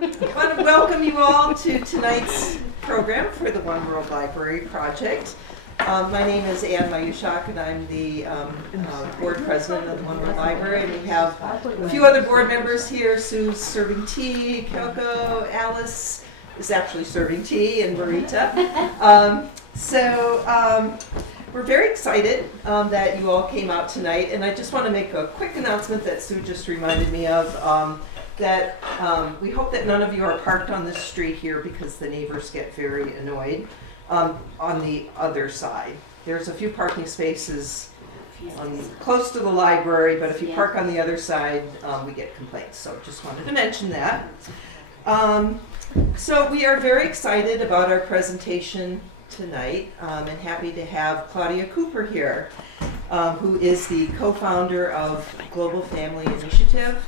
want to welcome you all to tonight's program for the One World Library Project. My name is Ann Mayushak, and I'm the board president of the One World Library. And we have a few other board members here. Sue's serving tea, Kyoko, Alice is actually serving tea, and Marita. We're very excited that you all came out tonight, and I just want to make a quick announcement that Sue just reminded me of, that we hope that none of you are parked on this street here because the neighbors get very annoyed. On the other side, there's a few parking spaces close to the library, but if you park on the other side, we get complaints, so just wanted to mention that. So we are very excited about our presentation tonight, and happy to have Claudia Cooper here, who is the co-founder of Global Family Initiative.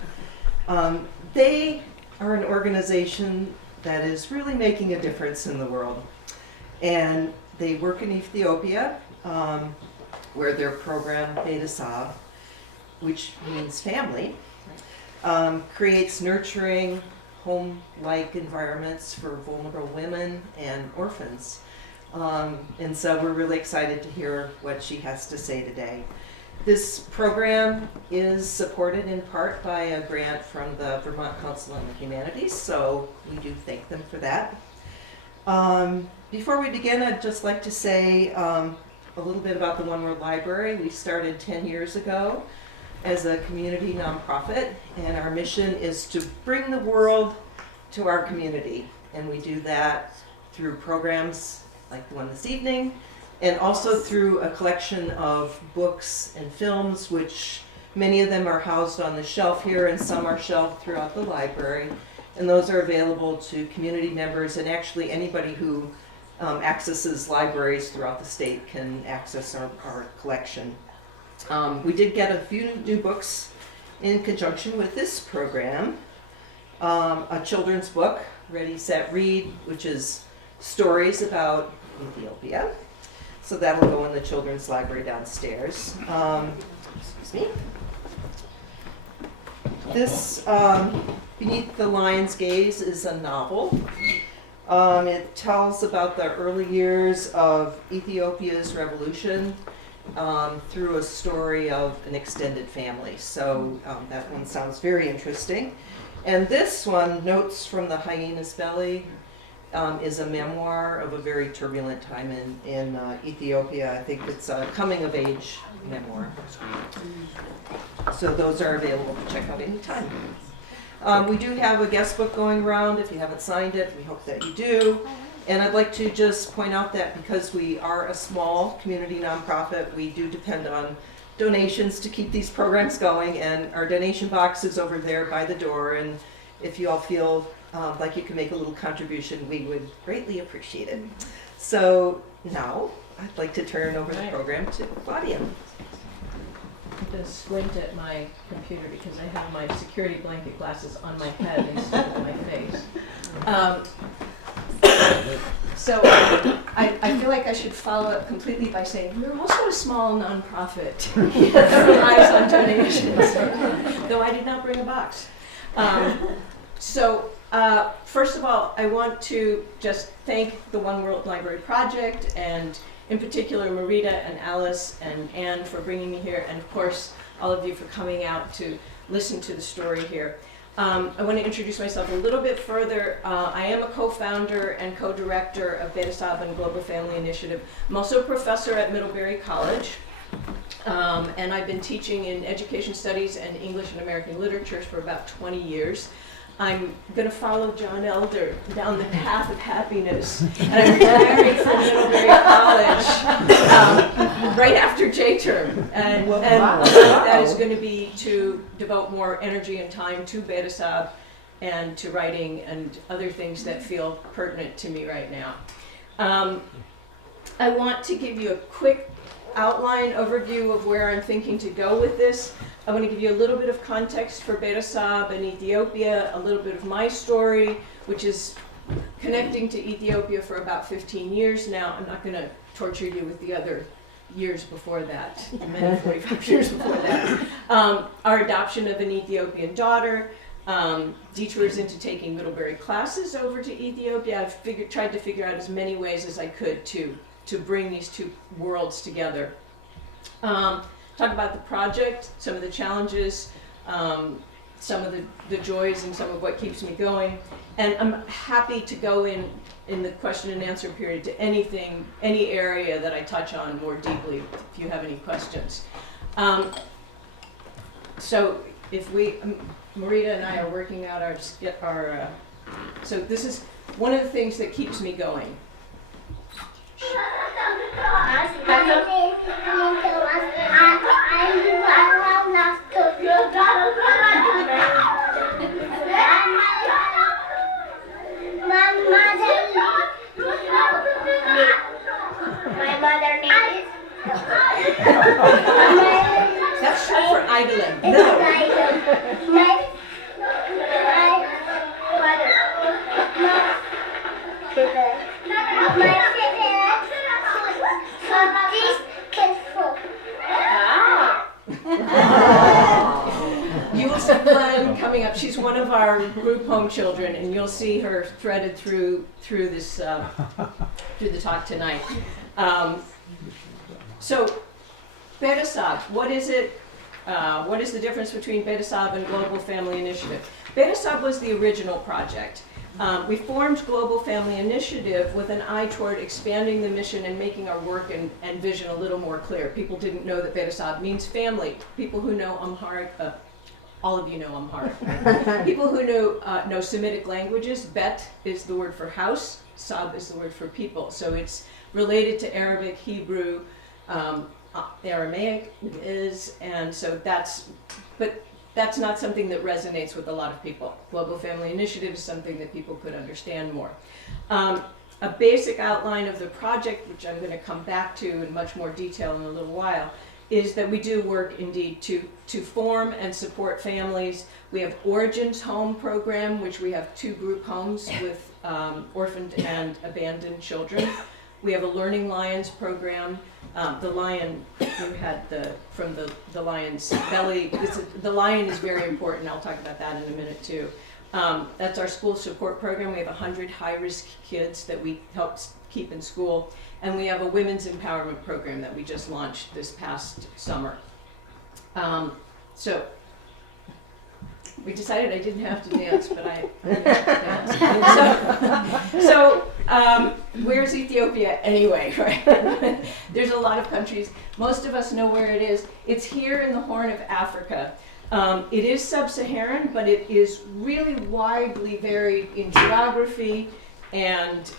They are an organization that is really making a difference in the world, and they work in Ethiopia, where their program Betasab, which means family, creates nurturing home-like environments for vulnerable women and orphans. And so we're really excited to hear what she has to say today. This program is supported in part by a grant from the Vermont Council on the Humanities, so we do thank them for that. Before we begin, I'd just like to say a little bit about the One World Library. We started 10 years ago as a community nonprofit, and our mission is to bring the world to our community, and we do that through programs like the one this evening, and also through a collection of books and films, which many of them are housed on the shelf here, and some are shelved throughout the library. And those are available to community members, and actually anybody who accesses libraries throughout the state can access our collection. We did get a few new books in conjunction with this program. A children's book, Ready, Set, Read, which is stories about Ethiopia. So that'll go in the children's library downstairs. Excuse me. This, Beneath the Lion's Gaze, is a novel. It tells about the early years of Ethiopia's revolution through a story of an extended family. So that one sounds very interesting. And this one, Notes from the Hyena's Belly, is a memoir of a very turbulent time in Ethiopia. I think it's a coming-of-age memoir. So those are available to check out anytime. We do have a guest book going around. If you haven't signed it, we hope that you do. And I'd like to just point out that because we are a small community nonprofit, we do depend on donations to keep these programs going, and our donation box is over there by the door, and if you all feel like you can make a little contribution, we would greatly appreciate it. So now I'd like to turn over the program to Claudia. I just squint at my computer because I have my security blanket glasses on my head instead of my face. So I feel like I should follow up completely by saying we're also a small nonprofit that relies on donations, though I did not bring a box. First of all, I want to just thank the One World Library Project, and in particular Marita and Alice and Anne for bringing me here, and of course all of you for coming out to listen to the story here. I want to introduce myself a little bit further. I am a co-founder and co-director of Betasab and Global Family Initiative. I'm also a professor at Middlebury College, and I've been teaching in education studies and English and American literature for about 20 years. I'm going to follow John Elder down the path of happiness, and I'm retiring from Middlebury College right after J-term, and that is going to be to devote more energy and time to Betasab and to writing and other things that feel pertinent to me right now. I want to give you a quick outline overview of where I'm thinking to go with this. I want to give you a little bit of context for Betasab and Ethiopia, a little bit of my story, which is connecting to Ethiopia for about 15 years now. I'm not going to torture you with the other years before that, many 45 years before that. Our adoption of an Ethiopian daughter, detours into taking Middlebury classes over to Ethiopia. I've tried to figure out as many ways as I could to bring these two worlds together. Talk about the project, some of the challenges, some of the joys, and some of what keeps me going. And I'm happy to go in the question and answer period to anything, any area that I touch on more deeply, if you have any questions. So if Marita and I are working out our so this is one of the things that keeps me going. My mother name is. That's short for idling. My You will see Glenn coming up. She's one of our group home children, and you'll see her threaded through this through the talk tonight. So, Betasab, what is it? What is the difference between Betasab and Global Family Initiative? Betasab was the original project. We formed Global Family Initiative with an eye toward expanding the mission and making our work and vision a little more clear. People didn't know that Betasab means family. People who know Amharic, all of you know Amharic. People who know Semitic languages, Bet is the word for house, Sab is the word for people. So it's related to Arabic, Hebrew, Aramaic is, and so that's not something that resonates with a lot of people. Global Family Initiative is something that people could understand more. A basic outline of the project, which I'm going to come back to in much more detail in a little while, is that we do work indeed to form and support families. We have Origins Home program, which we have 2 group homes with orphaned and abandoned children. We have a Learning Lions program. The lion, you had from the lion's belly. The lion is very important. I'll talk about that in a minute too. That's our school support program. We have 100 high-risk kids that we help keep in school. And we have a women's empowerment program that we just launched this past summer. So we decided I didn't have to dance, but I have to dance. So where's Ethiopia anyway, right? There's a lot of countries. Most of us know where it is. It's here in the Horn of Africa. It is sub-Saharan, but it is really widely varied in geography, and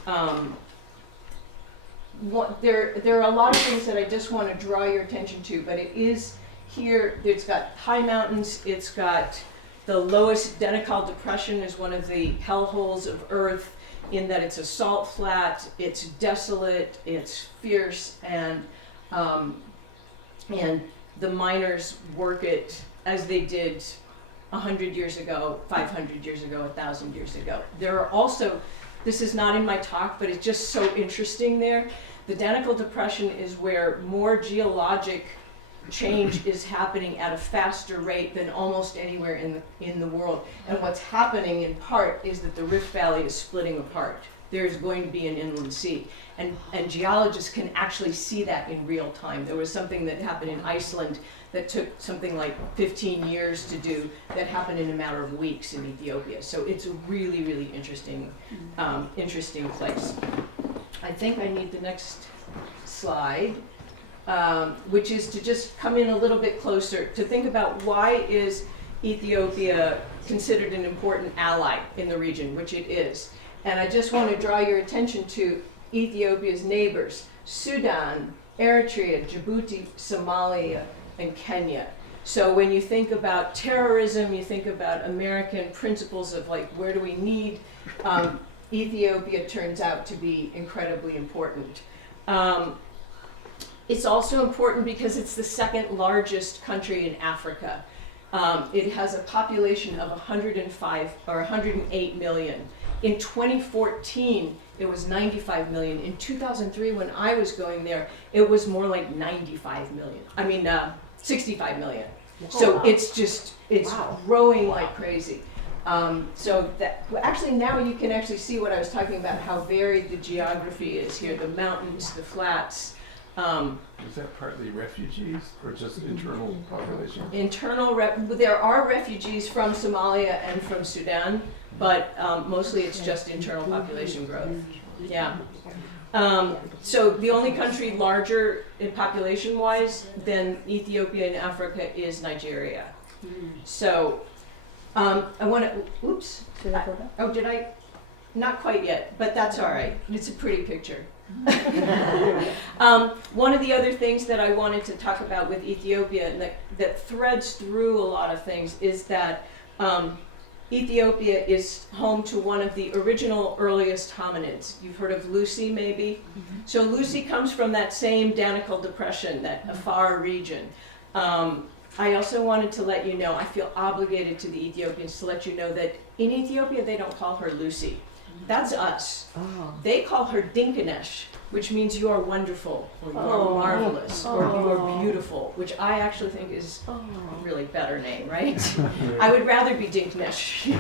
there are a lot of things that I just want to draw your attention to, but it is here. It's got high mountains. It's got the lowest Denekal Depression is one of the hellholes of Earth, in that it's a salt flat, it's desolate, it's fierce, and the miners work it as they did 100 years ago, 500 years ago, 1,000 years ago. There are also, this is not in my talk, but it's just so interesting there. The Denekal Depression is where more geologic change is happening at a faster rate than almost anywhere in the world. And what's happening in part is that the Rift Valley is splitting apart. There's going to be an inland sea. And geologists can actually see that in real time. There was something that happened in Iceland that took something like 15 years to do that happened in a matter of weeks in Ethiopia. So it's a really, really interesting place. I think I need the next slide. Which is to just come in a little bit closer to think about why is Ethiopia considered an important ally in the region, which it is. And I just want to draw your attention to Ethiopia's neighbors, Sudan, Eritrea, Djibouti, Somalia, and Kenya. So when you think about terrorism, you think about American principles of like, where do we need? Ethiopia turns out to be incredibly important. It's also important because it's the second largest country in Africa. It has a population of 105 or 108 million. In 2014, it was 95 million. In 2003, when I was going there, it was more like 95 million. 65 million. So it's growing like crazy. So that, well, actually now you can actually see what I was talking about, how varied the geography is here, the mountains, the flats. Is that partly refugees or just internal population? There are refugees from Somalia and from Sudan, but mostly it's just internal population growth. Yeah. So the only country larger in population-wise than Ethiopia in Africa is Nigeria. So I want to, oops. Oh, did I? Not quite yet, but that's all right. It's a pretty picture. One of the other things that I wanted to talk about with Ethiopia and that threads through a lot of things is that Ethiopia is home to one of the original earliest hominids. You've heard of Lucy, maybe? So Lucy comes from that same Danakil Depression, that Afar region. I also wanted to let you know, I feel obligated to the Ethiopians to let you know that in Ethiopia they don't call her Lucy. That's us. Oh. They call her Dinkanesh, which means you are wonderful, or you are marvelous, or you are beautiful, which I actually think is a really better name, right? I would rather be Dinkanesh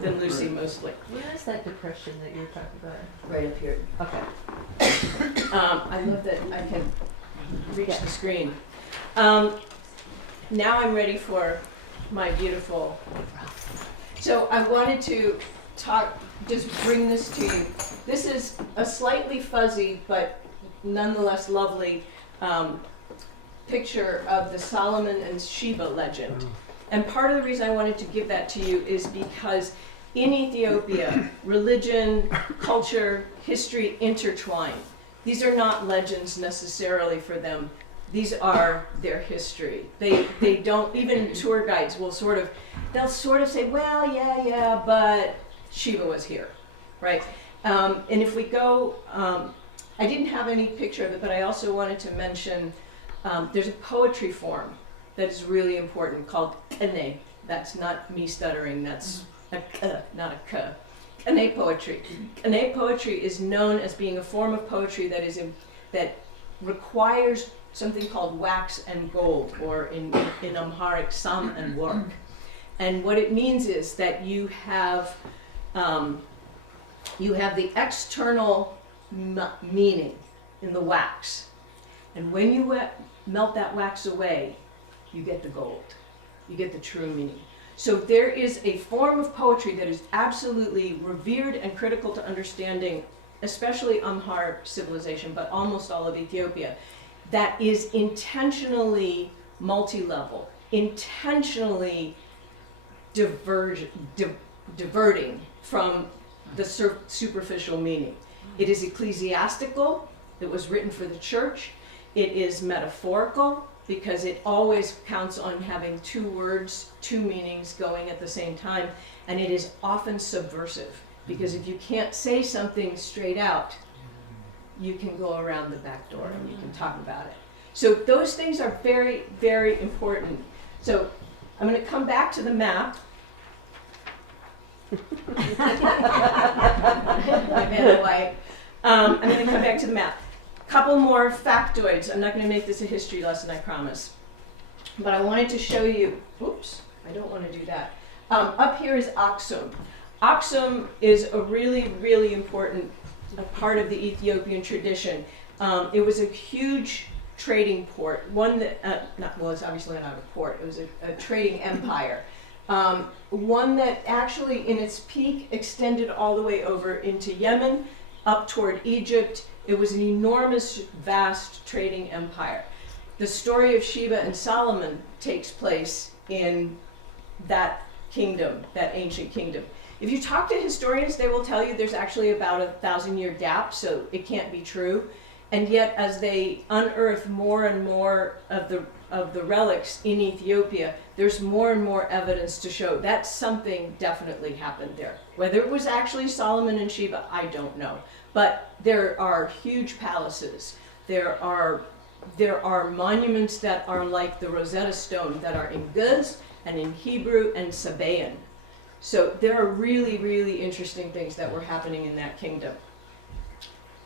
than Lucy, mostly. Where is that depression that you're talking about? Right up here. Okay. I love that I can reach the screen. Now I'm ready for my beautiful. So I wanted to just bring this to you. This is a slightly fuzzy, but nonetheless lovely picture of the Solomon and Sheba legend. And part of the reason I wanted to give that to you is because in Ethiopia, religion, culture, history intertwine. These are not legends necessarily for them. These are their history. They don't, even tour guides will they'll sort of say, well, yeah, but Sheba was here, right? And if we go, I didn't have any picture of it, but I also wanted to mention there's a poetry form that is really important called kane. That's not me stuttering, that's a k, not a k. Kane poetry. Kane poetry is known as being a form of poetry that requires something called wax and gold, or in Amharic, sam and work. And what it means is that you have the external meaning in the wax. And when you melt that wax away, you get the gold. You get the true meaning. So there is a form of poetry that is absolutely revered and critical to understanding, especially Amharic civilization, but almost all of Ethiopia, that is intentionally multi-level, intentionally diverting from the superficial meaning. It is ecclesiastical, it was written for the church. It is metaphorical, because it always counts on having two words, two meanings going at the same time. And it is often subversive, because if you can't say something straight out, you can go around the back door and you can talk about it. So those things are very, very important. So I'm going to come back to the map. I'm going to come back to the map. Couple more factoids. I'm not going to make this a history lesson, I promise. But I wanted to show you, oops, I don't want to do that. Up here is Aksum. Aksum is a really, really important part of the Ethiopian tradition. It was a huge trading port, one that, it's obviously not a port, it was a trading empire. One that actually in its peak extended all the way over into Yemen, up toward Egypt. It was an enormous, vast trading empire. The story of Sheba and Solomon takes place in that kingdom, that ancient kingdom. If you talk to historians, they will tell you there's actually about a 1,000-year gap, so it can't be true. And yet, as they unearth more and more of the relics in Ethiopia, there's more and more evidence to show that something definitely happened there. Whether it was actually Solomon and Sheba, I don't know. But there are huge palaces. There are monuments that are like the Rosetta Stone that are in Guz and in Hebrew and Sabaean. So there are really, really interesting things that were happening in that kingdom.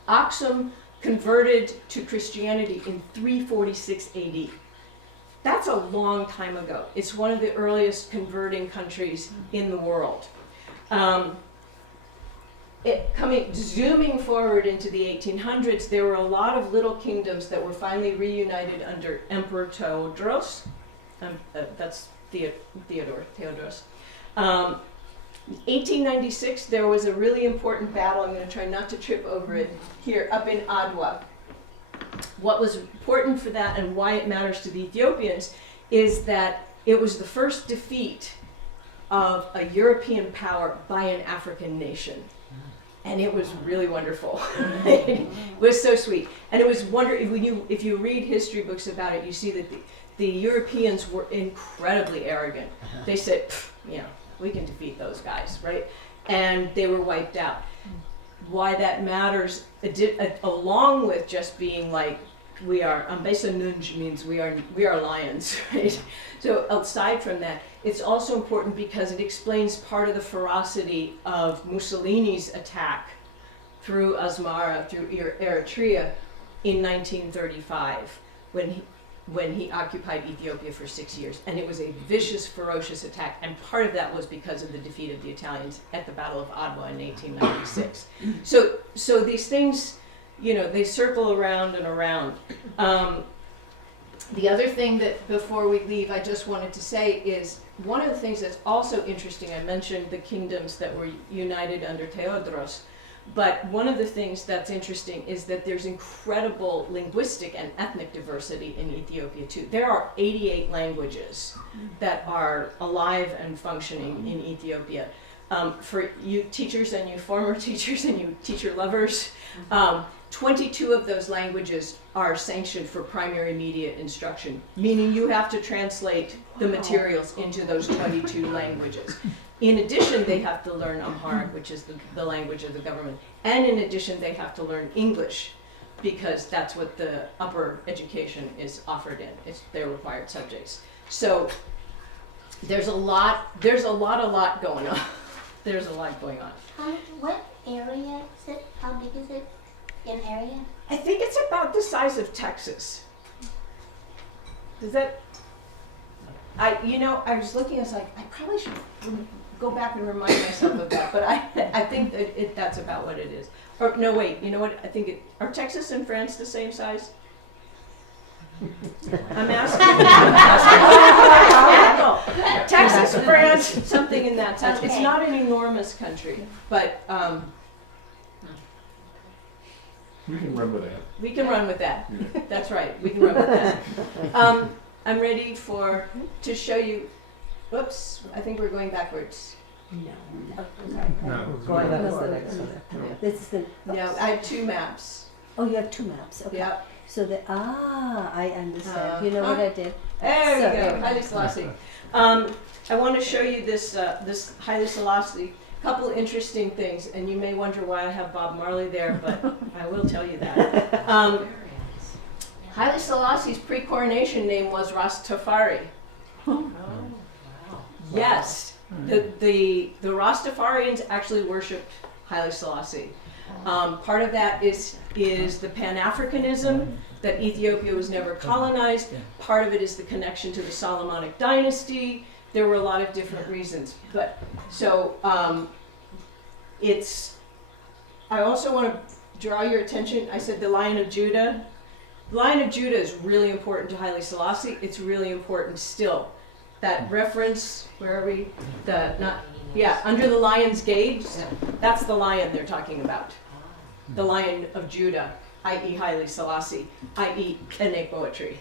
Aksum converted to Christianity in 346 AD. That's a long time ago. It's one of the earliest converting countries in the world. Zooming forward into the 1800s, there were a lot of little kingdoms that were finally reunited under Emperor Theodros. That's Theodorus. 1896, there was a really important battle. I'm going to try not to trip over it here, up in Adwa. What was important for that and why it matters to the Ethiopians is that it was the first defeat of a European power by an African nation. And it was really wonderful. It was so sweet. And it was if you read history books about it, you see that the Europeans were incredibly arrogant. They said, yeah, we can defeat those guys, right? And they were wiped out. Why that matters, along with just being like, we are, Ambesa Nunj means we are lions, right? So aside from that, it's also important because it explains part of the ferocity of Mussolini's attack through Asmara, through Eritrea in 1935, when he occupied Ethiopia for 6 years. And it was a vicious, ferocious attack. And part of that was because of the defeat of the Italians at the Battle of Adwa in 1896. So these things, they circle around and around. The other thing that before we leave, I just wanted to say is one of the things that's also interesting, I mentioned the kingdoms that were united under Theodros, but one of the things that's interesting is that there's incredible linguistic and ethnic diversity in Ethiopia too. There are 88 languages that are alive and functioning in Ethiopia. For you teachers and you former teachers and you teacher lovers, 22 of those languages are sanctioned for primary media instruction, meaning you have to translate the materials into those 22 languages. In addition, they have to learn Amharic, which is the language of the government. And in addition, they have to learn English, because that's what the upper education is offered in. It's their required subjects. So there's a lot going on. There's a lot going on. What area is it? How big is it in area? I think it's about the size of Texas. Is that? I was looking. I was like, I probably should go back and remind myself of that. But I think that that's about what it is. Or no, wait. You know what? I think are Texas and France the same size? I'm asking. Texas, France, something in that sense. Okay. It's not an enormous country, but We can run with that. we can run with that. Yeah. That's right. We can run with that. I'm ready to show you. Whoops! I think we're going backwards. No. No. That's the next one. No. This is the. Yeah, I have two maps. Oh, you have two maps. Okay. Yep. So I understand. You know what I did? There you So- go. Haile Selassie. I want to show you this Haile Selassie. Couple interesting things, and you may wonder why I have Bob Marley there, but I will tell you that. Haile Selassie's pre-coronation name was Rastafari. Yes, the Rastafarians actually worshipped Haile Selassie. Part of that is the Pan-Africanism, that Ethiopia was never colonized. Part of it is the connection to the Solomonic dynasty. There were a lot of different reasons, but so I also want to draw your attention. I said the Lion of Judah. The Lion of Judah is really important to Haile Selassie. It's really important still. That reference, where are we? Under the lion's gaze. That's the lion they're talking about. The Lion of Judah, i.e. Haile Selassie, i.e. Kene poetry.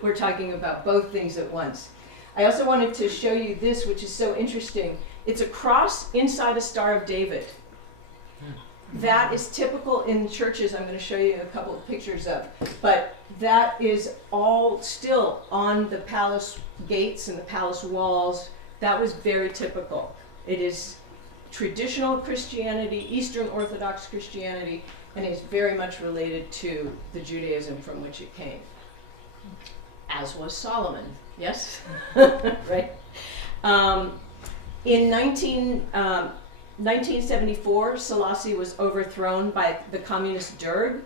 We're talking about both things at once. I also wanted to show you this, which is so interesting. It's a cross inside a Star of David. That is typical in churches. I'm going to show you a couple of pictures of. But that is all still on the palace gates and the palace walls. That was very typical. It is traditional Christianity, Eastern Orthodox Christianity, and is very much related to the Judaism from which it came. As was Solomon. Yes? Right? In 1974, Selassie was overthrown by the communist Derg,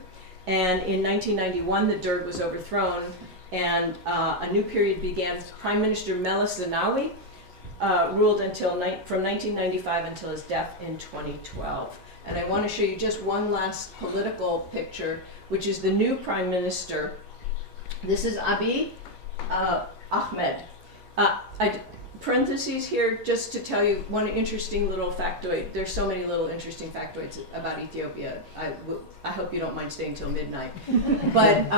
and in 1991, the Derg was overthrown, and a new period began. Prime Minister Meles Zenawi ruled from 1995 until his death in 2012. And I want to show you just one last political picture, which is the new Prime Minister. This is Abiy Ahmed. Parentheses here just to tell you one interesting little factoid. There's so many little interesting factoids about Ethiopia. I hope you don't mind staying till midnight. But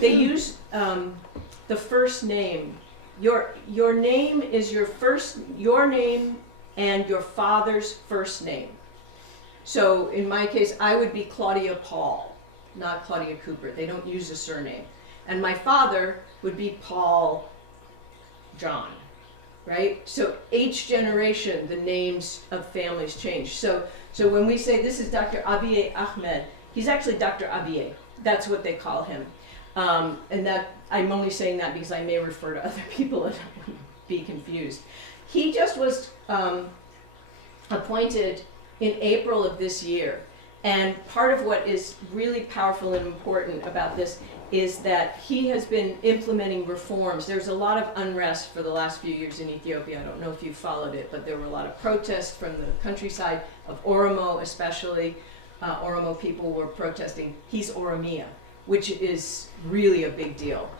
they use the first name. Your name is your name and your father's first name. So in my case, I would be Claudia Paul, not Claudia Cooper. They don't use a surname. And my father would be Paul John, right? So each generation, the names of families change. So when we say this is Dr. Abiy Ahmed, he's actually Dr. Abiy. That's what they call him. And that I'm only saying that because I may refer to other people and be confused. He just was appointed in April of this year. And part of what is really powerful and important about this is that he has been implementing reforms. There's a lot of unrest for the last few years in Ethiopia. I don't know if you followed it, but there were a lot of protests from the countryside of Oromo especially. Oromo people were protesting. He's Oromia, which is really a big deal.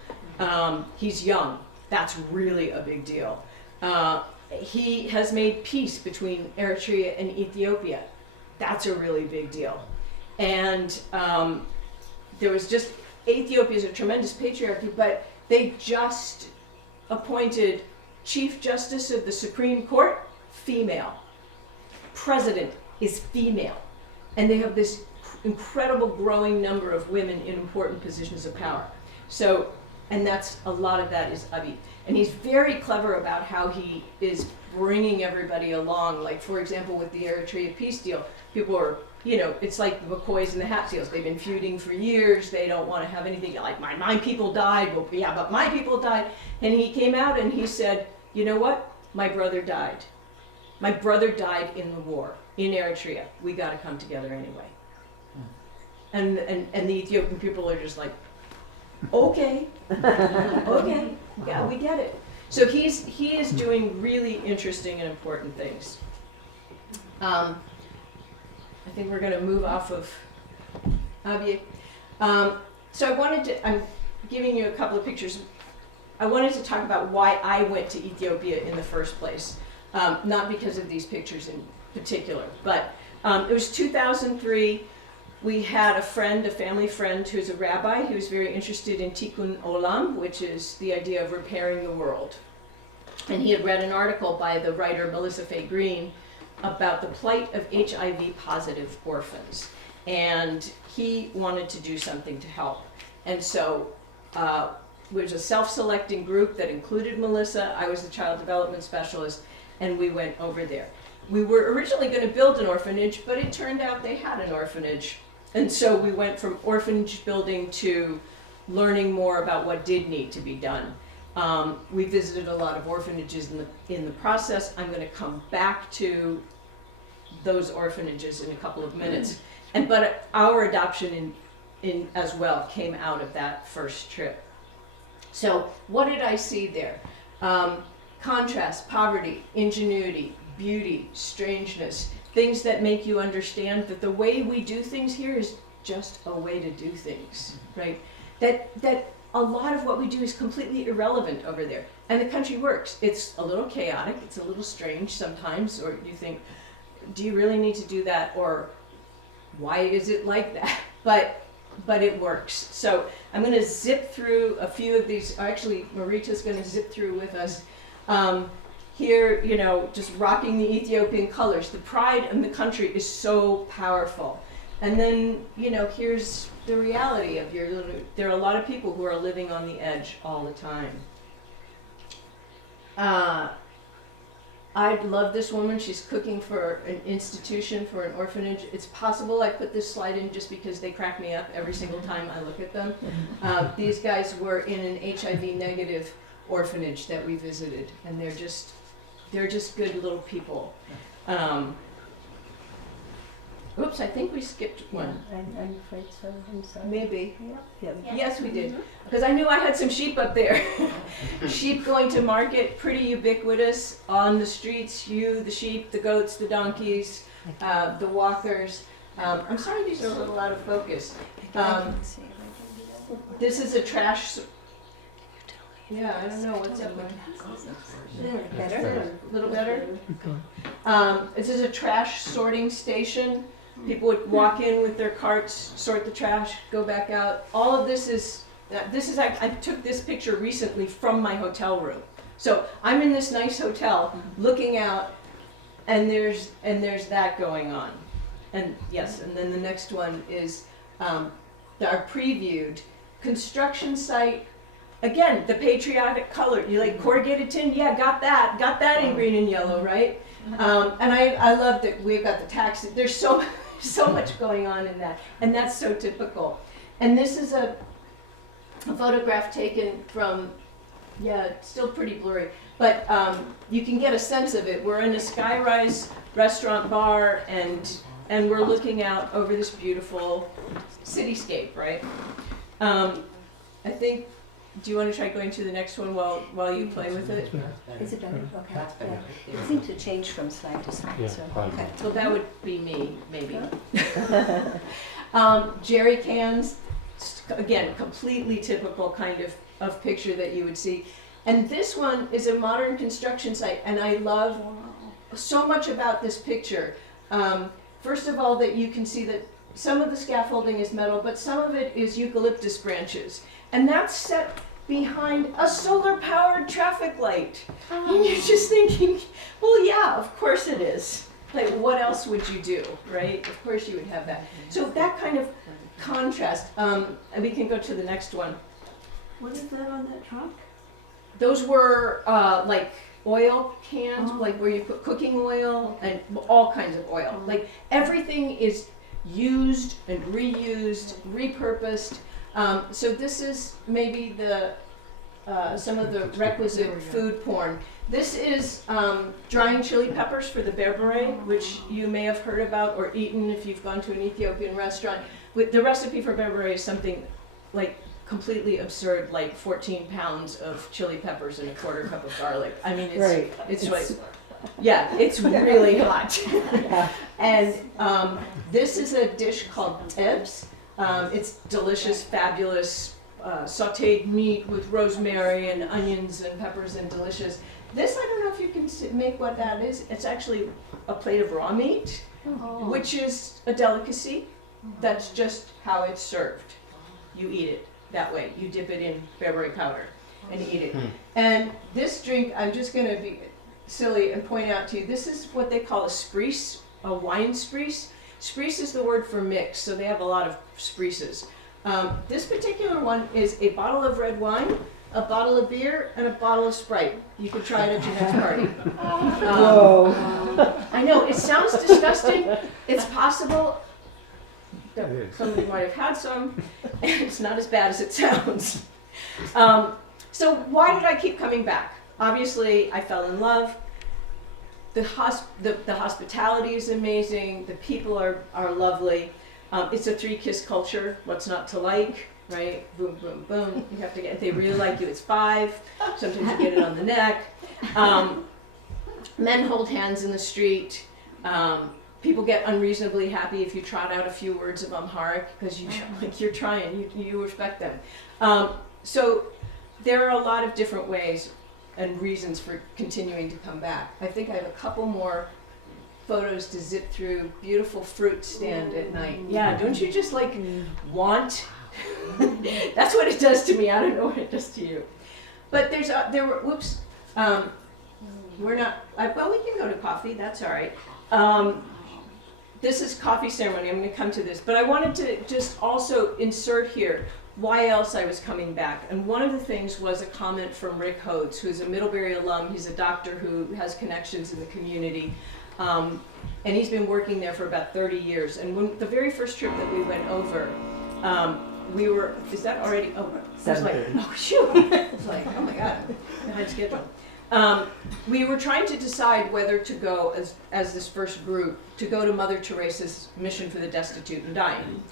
He's young. That's really a big deal. He has made peace between Eritrea and Ethiopia. That's a really big deal. And there was just, Ethiopia is a tremendous patriarchy, but they just appointed Chief Justice of the Supreme Court, female. President is female. And they have this incredible growing number of women in important positions of power. So, and that's, a lot of that is Abiy. And he's very clever about how he is bringing everybody along. Like, for example, with the Eritrea peace deal, people are, it's like the McCoys and the Hatfields. They've been feuding for years. They don't want to have anything like, my people died. Well, yeah, but my people died. And he came out and he said, you know what? My brother died. My brother died in the war in Eritrea. We got to come together anyway. And the Ethiopian people are just like, okay, okay, yeah, we get it. So he is doing really interesting and important things. I think we're going to move off of Abiy. So I'm giving you a couple of pictures. I wanted to talk about why I went to Ethiopia in the first place, not because of these pictures in particular, but it was 2003. We had a family friend who's a rabbi. He was very interested in tikkun olam, which is the idea of repairing the world. And he had read an article by the writer Melissa Fay Green about the plight of HIV positive orphans. And he wanted to do something to help. And so it was a self-selecting group that included Melissa. I was the child development specialist, and we went over there. We were originally going to build an orphanage, but it turned out they had an orphanage. And so we went from orphanage building to learning more about what did need to be done. We visited a lot of orphanages in the process. I'm going to come back to those orphanages in a couple of minutes. But our adoption in as well came out of that first trip. So what did I see there? Contrast, poverty, ingenuity, beauty, strangeness. Things that make you understand that the way we do things here is just a way to do things, right? That a lot of what we do is completely irrelevant over there. And the country works. It's a little chaotic, it's a little strange sometimes, or you think, do you really need to do that? Or why is it like that? But it works. So I'm gonna zip through a few of these. Actually, Marita's gonna zip through with us. Here, just rocking the Ethiopian colors. The pride in the country is so powerful. And then, here's the reality of there are a lot of people who are living on the edge all the time. I love this woman. She's cooking for an institution, for an orphanage. It's possible I put this slide in just because they crack me up every single time I look at them. These guys were in an HIV negative orphanage that we visited, and they're just good little people. whoops, I think we skipped Yeah, one. I'm afraid so. I'm sorry. Maybe. Yeah. Yes, we did. Because I knew I had some sheep up there. Sheep going to market, pretty ubiquitous on the streets. You, the sheep, the goats, the donkeys, the walkers. I'm sorry these are a little out of focus. This is a trash. Yeah, I don't know what's up with Better? a little better. This is a trash sorting station. People would walk in with their carts, sort the trash, go back out. All of this is I took this picture recently from my hotel room. So I'm in this nice hotel looking out, and there's that going on. And yes, and then the next one is our previewed construction site. Again, the patriotic color. You like corrugated tin? Yeah, got that in green and yellow, right? And I love that we've got the taxi. There's so much going on in that, and that's so typical. And this is a photograph taken from, yeah, it's still pretty blurry, but you can get a sense of it. We're in a skyrise restaurant bar, and we're looking out over this beautiful cityscape, right? I think. Do you want to try going to the next one while you play with it? Is it better? Okay. Yeah. It seems to change from slide to slide. So okay. Well, that would be me, maybe. Jerry cans, again, completely typical kind of picture that you would see. And this one is a modern construction site, and I love so much about this picture. First of all, that you can see that some of the scaffolding is metal, but some of it is eucalyptus branches. And that's set behind a solar-powered traffic light. And you're just thinking, well, yeah, of course it is. Like, what else would you do, right? Of course you would have that. So that kind of contrast. And we can go to the next one. What is that on that truck? Those were like oil cans, like where you put cooking oil and all kinds of oil. Like everything is used and reused, repurposed. So this is maybe the some of the requisite food porn. This is drying chili peppers for the berbere, which you may have heard about or eaten if you've gone to an Ethiopian restaurant. The recipe for berbere is something like completely absurd, like 14 pounds of chili peppers and a quarter cup of garlic. I mean, it's like, yeah, it's really hot. And this is a dish called tebs. It's delicious, fabulous, sauteed meat with rosemary and onions and peppers and delicious. This, I don't know if you can make what that is. It's actually a plate of raw meat, which is a delicacy. That's just how it's served. You eat it that way. You dip it in berbere powder and eat it. And this drink, I'm just going to be silly and point out to you, this is what they call a sprees, a wine sprees. Sprees is the word for mix, so they have a lot of spreeses. This particular one is a bottle of red wine, a bottle of beer, and a bottle of Sprite. You could try it at your next party. Whoa. I know, it sounds disgusting. It's possible that somebody might have had some, and it's not as bad as it sounds. So why did I keep coming back? Obviously, I fell in love. The hospitality is amazing. The people are lovely. It's a three-kiss culture. What's not to like, right? Boom, boom, boom. You have to get. If they really like you, it's 5. Sometimes you get it on the neck. Men hold hands in the street. People get unreasonably happy if you trot out a few words of Amharic because you're trying. You respect them. So there are a lot of different ways and reasons for continuing to come back. I think I have a couple more photos to zip through. Beautiful fruit stand at night. Yeah, don't you just like want? That's what it does to me. I don't know what it does to you. But there were, whoops, we're not, well, we can go to coffee, that's all right. This is coffee ceremony, I'm gonna come to this, but I wanted to just also insert here why else I was coming back. And one of the things was a comment from Rick Hodes, who's a Middlebury alum. He's a doctor who has connections in the community. And he's been working there for about 30 years. And when the very first trip that we went over, we were, is that already over? I was like, oh shoot. I was like, oh my God, behind schedule. We were trying to decide whether to go as this first group to go to Mother Teresa's Mission for the Destitute and Dying.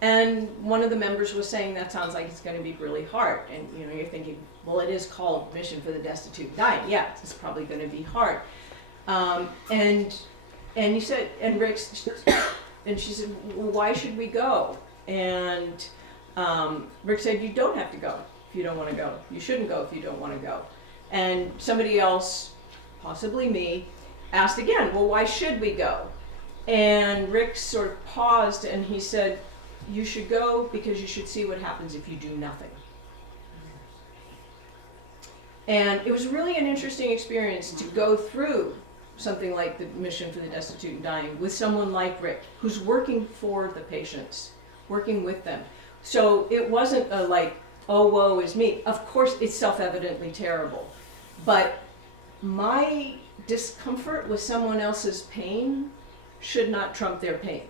And one of the members was saying that sounds like it's going to be really hard. And you know, you're thinking, well, it is called Mission for the Destitute and Dying. Yeah, it's probably going to be hard. And he said, and Rick, and she said, well, why should we go? And Rick said, you don't have to go if you don't want to go. You shouldn't go if you don't want to go. And somebody else, possibly me, asked again, well, why should we go? And Rick sort of paused and he said, you should go because you should see what happens if you do nothing. And it was really an interesting experience to go through something like the Mission for the Destitute and Dying with someone like Rick, who's working for the patients, working with them. So it wasn't a like, oh, woe is me. Of course, it's self-evidently terrible. But my discomfort with someone else's pain should not trump their pain,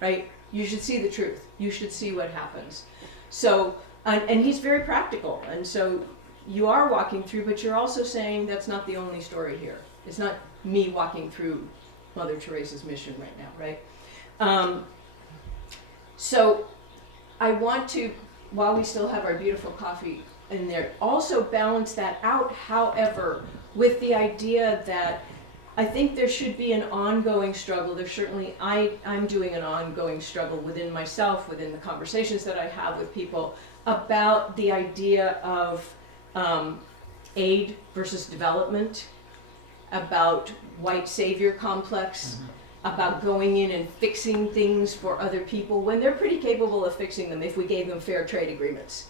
right? You should see the truth. You should see what happens. So, and he's very practical. And so you are walking through, but you're also saying that's not the only story here. It's not me walking through Mother Teresa's mission right now, right? So I want to, while we still have our beautiful coffee in there, also balance that out, however, with the idea that I think there should be an ongoing struggle. There's certainly, I'm doing an ongoing struggle within myself, within the conversations that I have with people about the idea of aid versus development, about white savior complex, about going in and fixing things for other people when they're pretty capable of fixing them if we gave them fair trade agreements,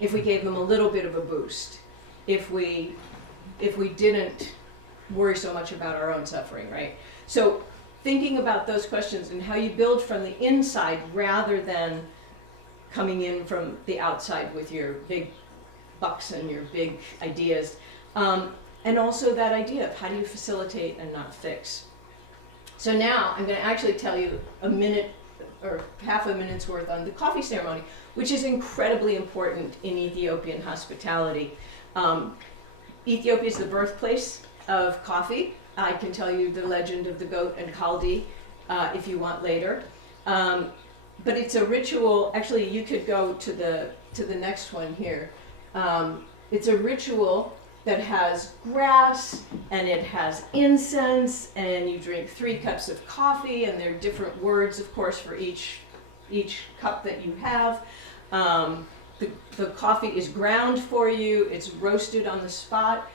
if we gave them a little bit of a boost, if we didn't worry so much about our own suffering, right? So thinking about those questions and how you build from the inside rather than coming in from the outside with your big bucks and your big ideas. And also that idea of how do you facilitate and not fix. So now I'm going to actually tell you a minute or half a minute's worth on the coffee ceremony, which is incredibly important in Ethiopian hospitality. Ethiopia is the birthplace of coffee. I can tell you the legend of the goat and Kaldi if you want later. But it's a ritual. Actually, you could go to the next one here. It's a ritual that has grass and it has incense, and you drink 3 cups of coffee, and there are different words, of course, for each cup that you have. The coffee is ground for you. It's roasted on the spot.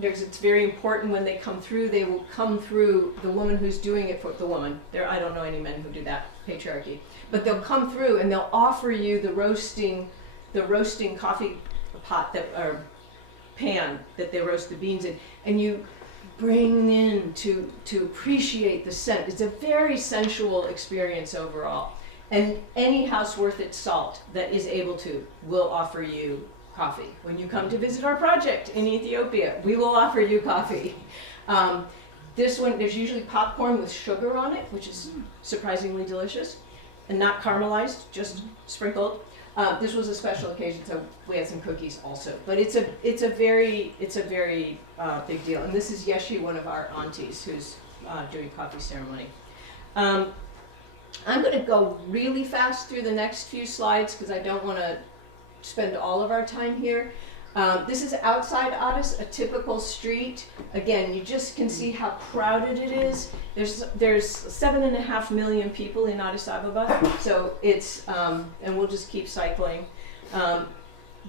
It's very important when they come through. They will come through the woman who's doing it for the woman. I don't know any men who do that, patriarchy. But they'll come through and they'll offer you the roasting coffee pot or pan that they roast the beans in, and you bring in to appreciate the scent. It's a very sensual experience overall. And any house worth its salt that is able to will offer you coffee. When you come to visit our project in Ethiopia, we will offer you coffee. This one, there's usually popcorn with sugar on it, which is surprisingly delicious, and not caramelized, just sprinkled. This was a special occasion, so we had some cookies also. But it's a very big deal. And this is Yeshi, one of our aunties, who's doing coffee ceremony. I'm going to go really fast through the next few slides because I don't want to spend all of our time here. This is outside Addis, a typical street. Again, you just can see how crowded it is. There's 7.5 million people in Addis Ababa, so it's and we'll just keep cycling.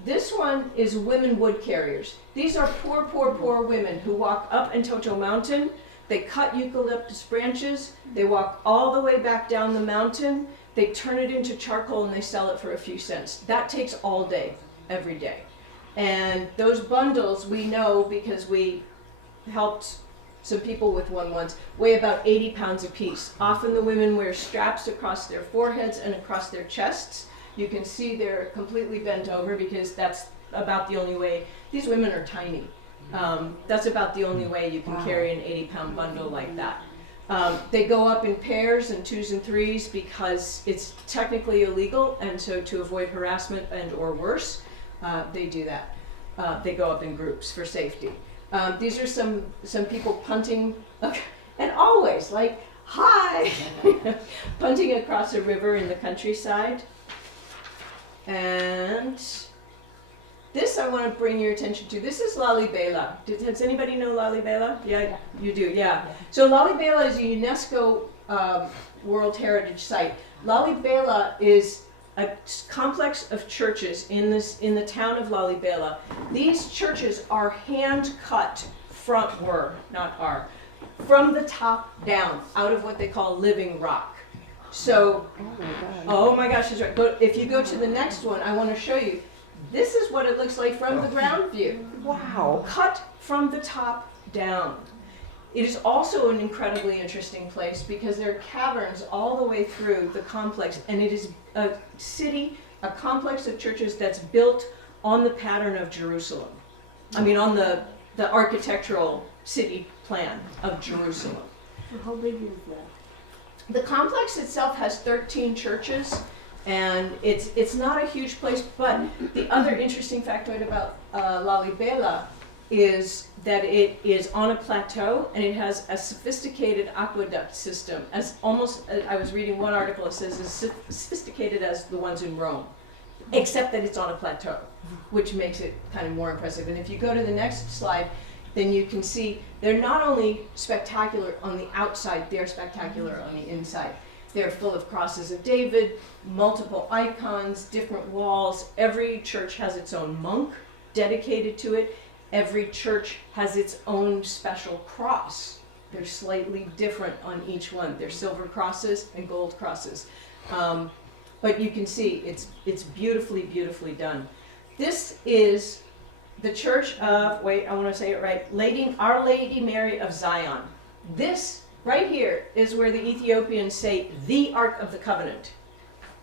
This one is women wood carriers. These are poor women who walk up Entoto Mountain. They cut eucalyptus branches. They walk all the way back down the mountain. They turn it into charcoal and they sell it for a few cents. That takes all day, every day. And those bundles, we know because we helped some people with ones, weigh about 80 pounds apiece. Often the women wear straps across their foreheads and across their chests. You can see they're completely bent over because that's about the only way. These women are tiny. That's about the only way you can carry an 80-pound bundle like that. They go up in pairs and 2s and 3s because it's technically illegal, and so to avoid harassment and or worse, they do that. they go up in groups for safety. These are some people punting, and always like, hi, punting across a river in the countryside. And this I want to bring your attention to. This is Lalibela. Does anybody know Lalibela? Yeah, you do, yeah. So Lalibela is a UNESCO World Heritage Site. Lalibela is a complex of churches in the town of Lalibela. These churches are hand cut from the top down, out of what they call living rock. So, oh my gosh, that's right. If you go to the next one, I want to show you. This is what it looks like from the ground view. Wow. Cut from the top down. It is also an incredibly interesting place because there are caverns all the way through the complex, and it is a city, a complex of churches that's built on the pattern of Jerusalem. I mean, on the architectural city plan of Jerusalem. How big is that? The complex itself has 13 churches, and it's not a huge place, but the other interesting factoid about Lalibela is that it is on a plateau and it has a sophisticated aqueduct system, as almost, I was reading one article, it says as sophisticated as the ones in Rome, except that it's on a plateau, which makes it kind of more impressive. And if you go to the next slide, then you can see they're not only spectacular on the outside, they're spectacular on the inside. They're full of crosses of David, multiple icons, different walls. Every church has its own monk dedicated to it. Every church has its own special cross. They're slightly different on each one. They're silver crosses and gold crosses. But you can see it's beautifully, beautifully done. This is the church of, wait, I want to say it right, Our Lady Mary of Zion. This right here is where the Ethiopians say the Ark of the Covenant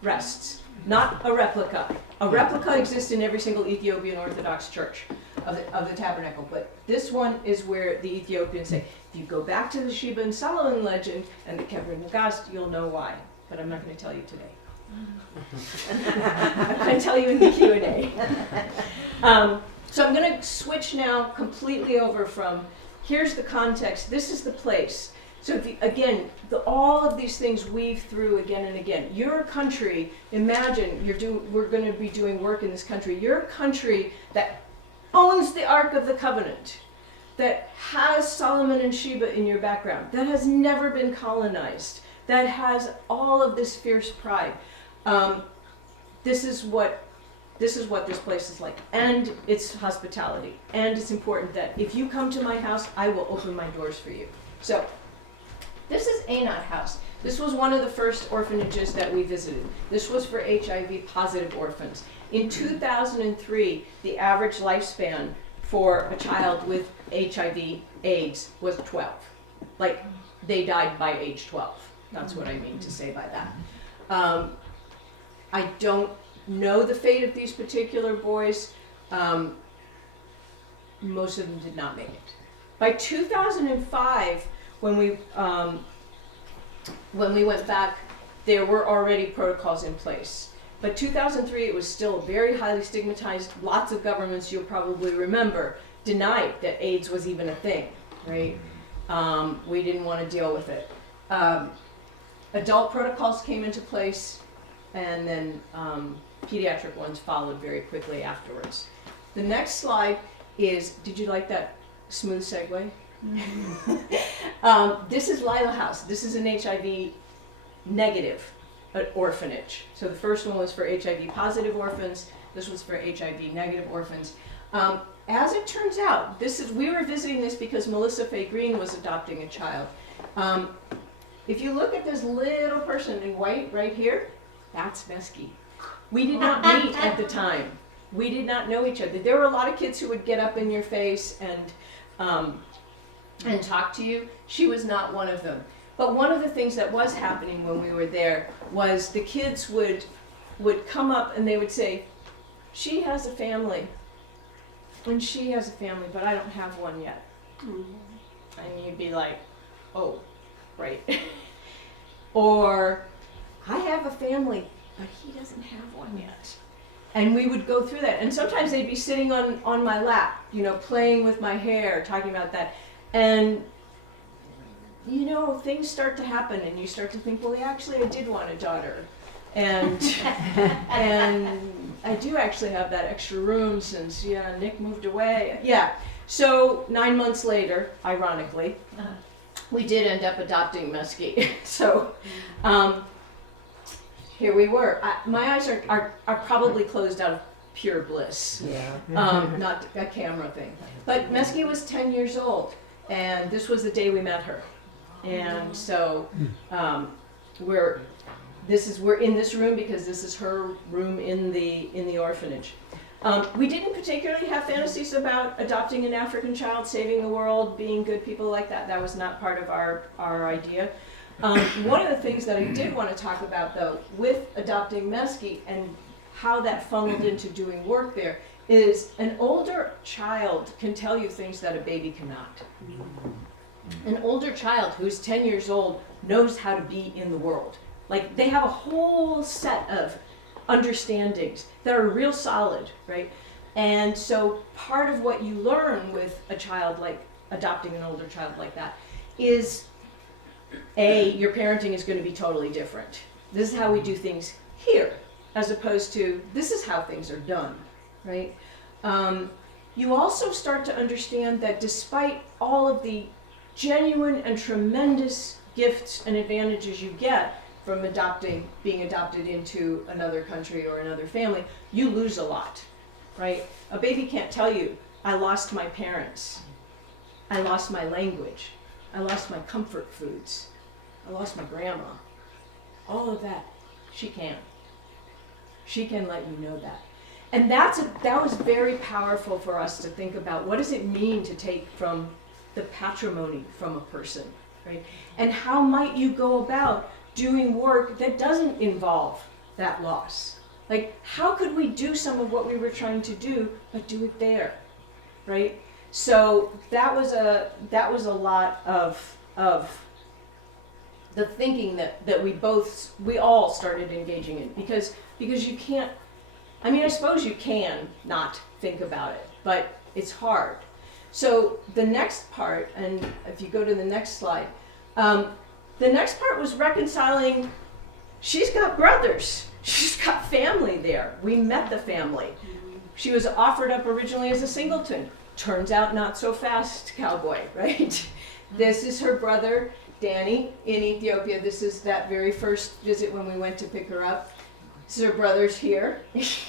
rests, not a replica. A replica exists in every single Ethiopian Orthodox church of the tabernacle, but this one is where the Ethiopians say, if you go back to the Sheba and Solomon legend and the Kever Nagast, you'll know why, but I'm not going to tell you today. I'm going to tell you in the Q&A. So I'm going to switch now completely over from, here's the context, this is the place. So if you, again, all of these things weave through again and again. Your country, imagine we're going to be doing work in this country. Your country that owns the Ark of the Covenant, that has Solomon and Sheba in your background, that has never been colonized, that has all of this fierce pride. This is what this place is like, and it's hospitality, and it's important that if you come to my house, I will open my doors for you. So, this is Anot House. This was one of the first orphanages that we visited. This was for HIV positive orphans. In 2003, the average lifespan for a child with HIV AIDS was 12. Like, they died by age 12. That's what I mean to say by that. I don't know the fate of these particular boys. Most of them did not make it. By 2005, when we went back, there were already protocols in place. But 2003, it was still very highly stigmatized. Lots of governments, you'll probably remember, denied that AIDS was even a thing, right? We didn't want to deal with it. Adult protocols came into place, and then pediatric ones followed very quickly afterwards. The next slide is, did you like that smooth segue? This is Lila House. This is an HIV negative orphanage. So the first one was for HIV positive orphans. This was for HIV negative orphans. As it turns out, we were visiting this because Melissa Fay Green was adopting a child. If you look at this little person in white right here, that's Mesky. We did not meet at the time. We did not know each other. There were a lot of kids who would get up in your face and talk to you. She was not one of them. But one of the things that was happening when we were there was the kids would come up and they would say, she has a family, and she has a family, but I don't have one yet. And you'd be like, oh, right. Or, I have a family, but he doesn't have one yet. And we would go through that. And sometimes they'd be sitting on my lap, you know, playing with my hair, talking about that. And, you know, things start to happen and you start to think, well, actually, I did want a daughter. And, and I do actually have that extra room since, Nick moved away. Yeah. So 9 months later, ironically, we did end up adopting Muskie. So, here we were. My eyes are probably closed out of pure bliss. Yeah. Not a camera thing. But Mesky was 10 years old, and this was the day we met her. And so we're in this room because this is her room in the orphanage. We didn't particularly have fantasies about adopting an African child, saving the world, being good people like that. That was not part of our idea. One of the things that I did want to talk about, though, with adopting Mesky and how that funneled into doing work there is an older child can tell you things that a baby cannot. An older child who's 10 years old knows how to be in the world. Like, they have a whole set of understandings that are real solid, right? And so part of what you learn with a child, like adopting an older child like that, is your parenting is going to be totally different. This is how we do things here, as opposed to this is how things are done, right? You also start to understand that despite all of the genuine and tremendous gifts and advantages you get from being adopted into another country or another family, you lose a lot, right? A baby can't tell you, I lost my parents, I lost my language, I lost my comfort foods, I lost my grandma. All of that, she can. She can let you know that. And that was very powerful for us to think about. What does it mean to take from the patrimony from a person, right? And how might you go about doing work that doesn't involve that loss? Like, how could we do some of what we were trying to do, but do it there, right? So that was a lot of the thinking that we all started engaging in, because you can't, I mean, I suppose you can not think about it, but it's hard. So the next part, and if you go to the next slide, the next part was reconciling. She's got brothers. She's got family there. We met the family. She was offered up originally as a singleton. Turns out not so fast, cowboy, right? This is her brother, Danny, in Ethiopia. This is that very first visit when we went to pick her up. This is her brothers here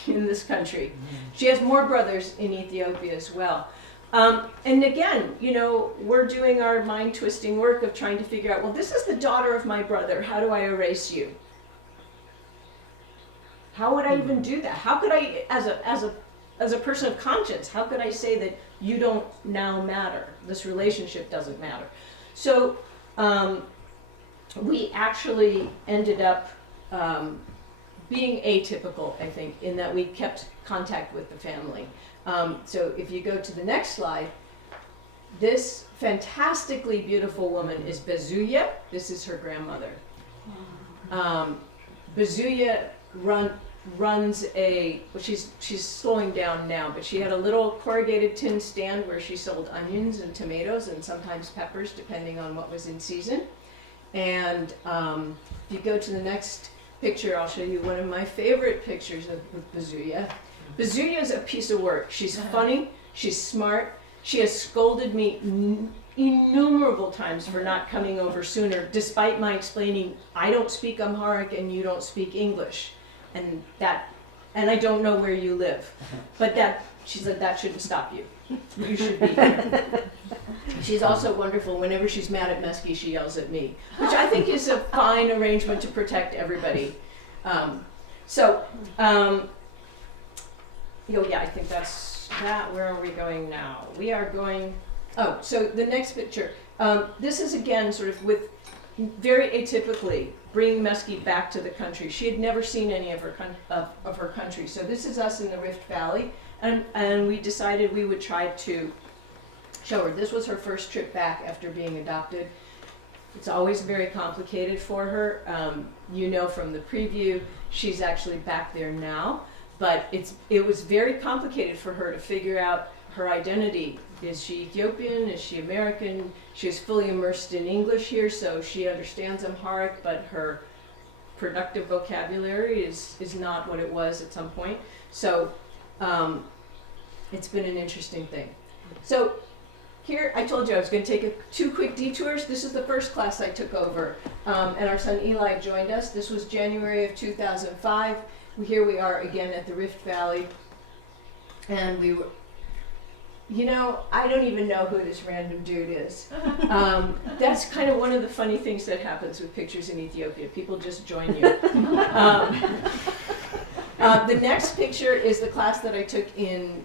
in this country. She has more brothers in Ethiopia as well. And again, we're doing our mind-twisting work of trying to figure out, well, this is the daughter of my brother. How do I erase you? How would I even do that? How could I, as a person of conscience, how could I say that you don't now matter? This relationship doesn't matter. So we actually ended up being atypical, I think, in that we kept contact with the family. So if you go to the next slide, this fantastically beautiful woman is Bezuya. This is her grandmother. Bezuya runs she's slowing down now, but she had a little corrugated tin stand where she sold onions and tomatoes and sometimes peppers, depending on what was in season. And if you go to the next picture, I'll show you one of my favorite pictures of Bezuya. Bezuya is a piece of work. She's funny, she's smart, she has scolded me innumerable times for not coming over sooner, despite my explaining, I don't speak Amharic and you don't speak English. And I don't know where you live. But she said, that shouldn't stop you. You should be here. She's also wonderful. Whenever she's mad at Mesky, she yells at me, which I think is a fine arrangement to protect everybody. I think that's that. Where are we going now? We are going, so the next picture. This is again sort of with very atypically bringing Mesky back to the country. She had never seen any of her country. So this is us in the Rift Valley, and we decided we would try to show her. This was her first trip back after being adopted. It's always very complicated for her. From the preview, she's actually back there now. but it was very complicated for her to figure out her identity. Is she Ethiopian? Is she American? She is fully immersed in English here, so she understands Amharic, but her productive vocabulary is not what it was at some point. So it's been an interesting thing. So here, I told you I was going to take 2 quick detours. This is the first class I took over, and our son Eli joined us. This was January of 2005. Here we are again at the Rift Valley, and we were, you know, I don't even know who this random dude is. That's kind of one of the funny things that happens with pictures in Ethiopia. People just join you. The next picture is the class that I took in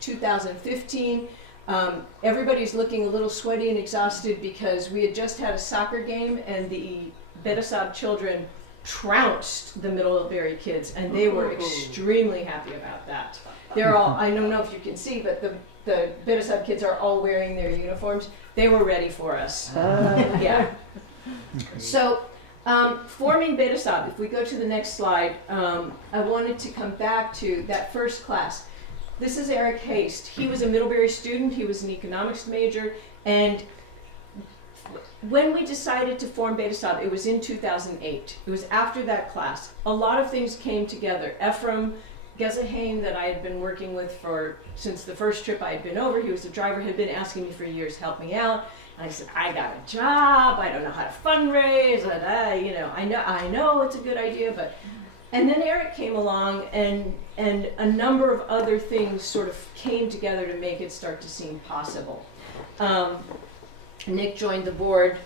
2015. Everybody's looking a little sweaty and exhausted because we had just had a soccer game and the Betasab children trounced the Middlebury kids, and they were extremely happy about that. They're all, I don't know if you can see, but the Betasab kids are all wearing their uniforms. They were ready for us. Yeah. So, forming Betasab, if we go to the next slide, I wanted to come back to that first class. This is Eric Haste. He was a Middlebury student. He was an economics major. And when we decided to form Betasab, it was in 2008. It was after that class. A lot of things came together. Ephraim Gezahain, that I had been working with since the first trip I had been over, he was the driver, had been asking me for years, help me out. And I said, I got a job. I don't know how to fundraise. I know it's a good idea, but... And then Eric came along, and a number of other things sort of came together to make it start to seem possible. Nick joined the board,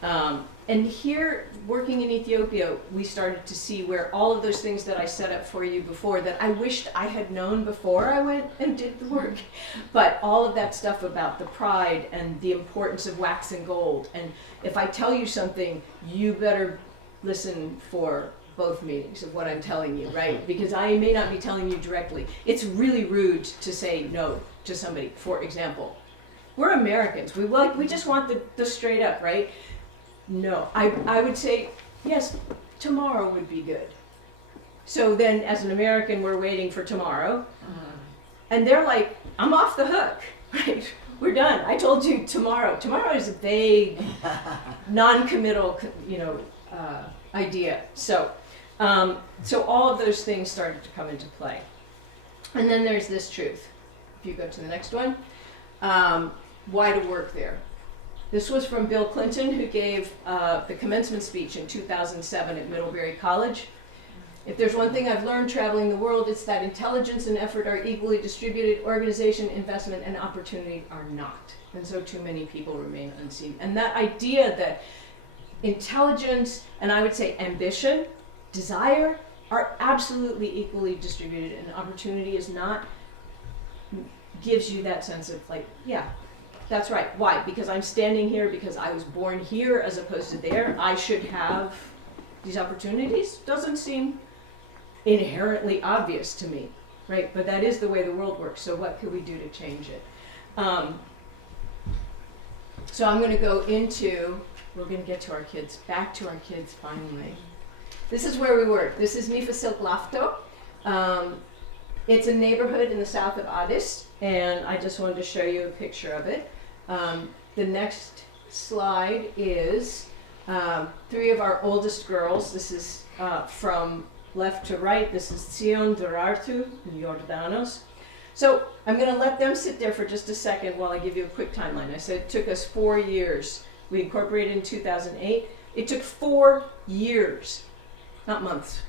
and here, working in Ethiopia, we started to see where all of those things that I set up for you before that I wished I had known before I went and did the work, but all of that stuff about the pride and the importance of wax and gold. And if I tell you something, you better listen for both meetings of what I'm telling you, right? Because I may not be telling you directly. It's really rude to say no to somebody. For example, we're Americans. We just want the straight up, right? No, I would say, yes, tomorrow would be good. So then as an American, we're waiting for tomorrow. And they're like, I'm off the hook, right? We're done. I told you tomorrow. Tomorrow is a vague, non-committal, idea. So all of those things started to come into play. And then there's this truth. If you go to the next one, why to work there. This was from Bill Clinton, who gave the commencement speech in 2007 at Middlebury College. If there's one thing I've learned traveling the world, it's that intelligence and effort are equally distributed. Organization, investment, and opportunity are not. And so too many people remain unseen. And that idea that intelligence, and I would say ambition, desire, are absolutely equally distributed, and opportunity is not, gives you that sense of like, yeah, that's right. Why? Because I'm standing here because I was born here as opposed to there. I should have these opportunities. Doesn't seem inherently obvious to me, right? But that is the way the world works. So what could we do to change it? So I'm going to go into, we're going to get to our kids, back to our kids finally. This is where we work. This is Mifasilk Lafto. It's a neighborhood in the south of Addis, and I just wanted to show you a picture of it. The next slide is 3 of our oldest girls. This is from left to right. This is Sion, Durartu, and Jordanos. So I'm going to let them sit there for just a second while I give you a quick timeline. I said it took us 4 years. We incorporated in 2008. It took 4 years, not months,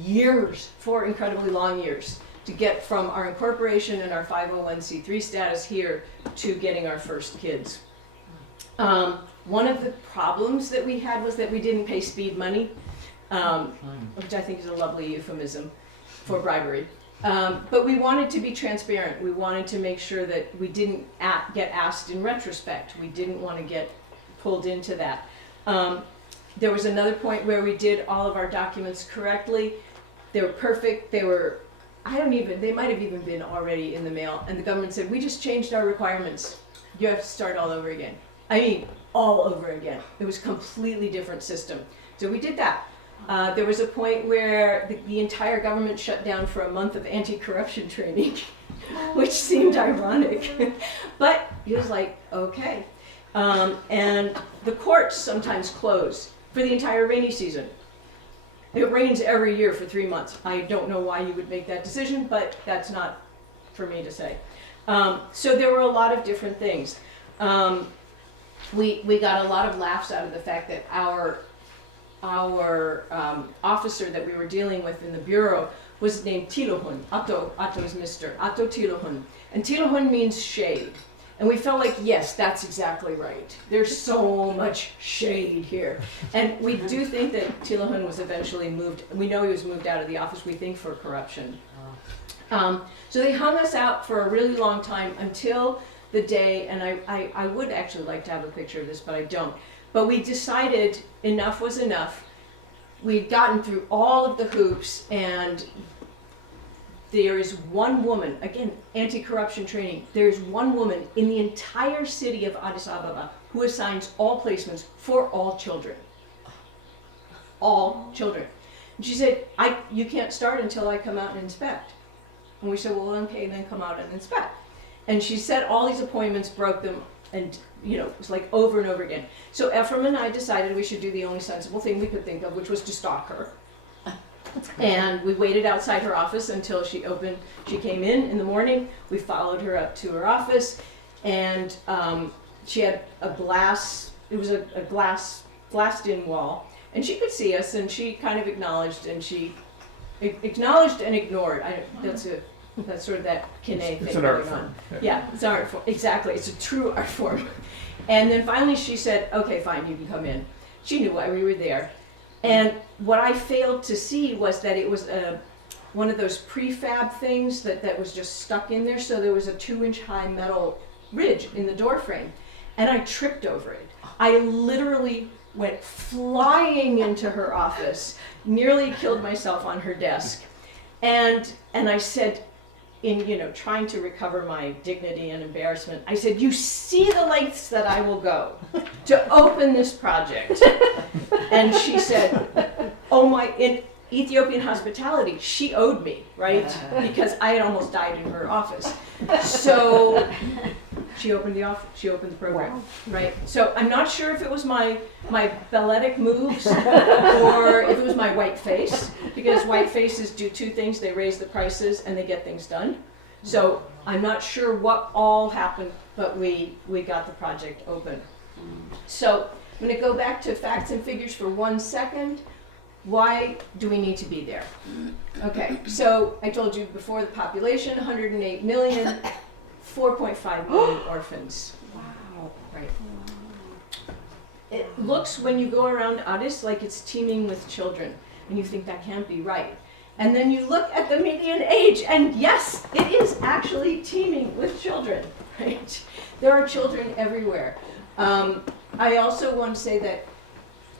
years, 4 incredibly long years to get from our incorporation and our 501c3 status here to getting our first kids. One of the problems that we had was that we didn't pay speed money, which I think is a lovely euphemism for bribery. But we wanted to be transparent. We wanted to make sure that we didn't get asked in retrospect. We didn't want to get pulled into that. There was another point where we did all of our documents correctly. They were perfect. They were, they might have even been already in the mail. And the government said, we just changed our requirements. You have to start all over again. I mean, all over again. It was a completely different system. So we did that. There was a point where the entire government shut down for a month of anti-corruption training, which seemed ironic. But he was like, okay. And the courts sometimes close for the entire rainy season. It rains every year for 3 months. I don't know why you would make that decision, but that's not for me to say. So there were a lot of different things. We got a lot of laughs out of the fact that our officer that we were dealing with in the bureau was named Tilohun. Atto is Mr. Atto Tilohun. And Tilohun means shade. And we felt like, yes, that's exactly right. There's so much shade here. And we do think that Tilohun was eventually moved. We know he was moved out of the office, we think, for corruption. So they hung us out for a really long time until the day, and I would actually like to have a picture of this, but I don't. But we decided enough was enough. We'd gotten through all of the hoops, and there is one woman, again, anti-corruption training, there's one woman in the entire city of Addis Ababa who assigns all placements for all children. All children. And she said, you can't start until I come out and inspect. And we said, well, okay, then come out and inspect. And she set all these appointments, broke them, and it was like over and over again. So Ephraim and I decided we should do the only sensible thing we could think of, which was to stalk her. And we waited outside her office until she opened. She came in the morning. We followed her up to her office, and she had a glass. It was a glassed-in wall, and she could see us. And she kind of acknowledged, and she acknowledged and ignored. That's sort of that Kine thing It's an art going on. form. Yeah, it's an art form. Exactly, it's a true art form. And then finally she said, "Okay, fine, you can come in." She knew why we were there. And what I failed to see was that it was one of those prefab things that was just stuck in there. So there was a 2-inch high metal ridge in the door frame, and I tripped over it. I literally went flying into her office, nearly killed myself on her desk, and I said, in trying to recover my dignity and embarrassment, I said, "You see the lengths that I will go to open this project." And she said, "Oh my!" In Ethiopian hospitality, she owed me, right? Because I had almost died in her office. So she opened the office. She opened the program, right? So I'm not sure if it was my balletic moves or if it was my white face, because white faces do two things: they raise the prices and they get things done. So I'm not sure what all happened, but we got the project open. So I'm going to go back to facts and figures for 1 second. Why do we need to be there? Okay, so I told you before, the population, 108 million, 4.5 million orphans. Wow. Right. It looks, when you go around Addis, like it's teeming with children, and you think that can't be right. And then you look at the median age, and yes, it is actually teeming with children, right? There are children everywhere. I also want to say that,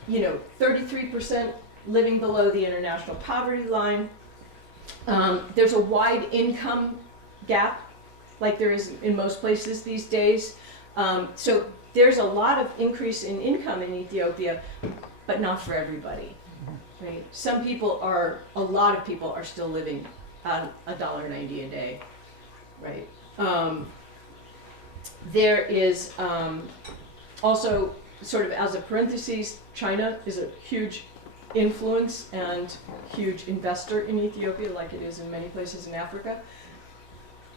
33% living below the international poverty line. There's a wide income gap, like there is in most places these days. So there's a lot of increase in income in Ethiopia, but not for everybody, right? A lot of people are still living on $1.90 a day, right? There is also, sort of as a parenthesis, China is a huge influence and huge investor in Ethiopia, like it is in many places in Africa.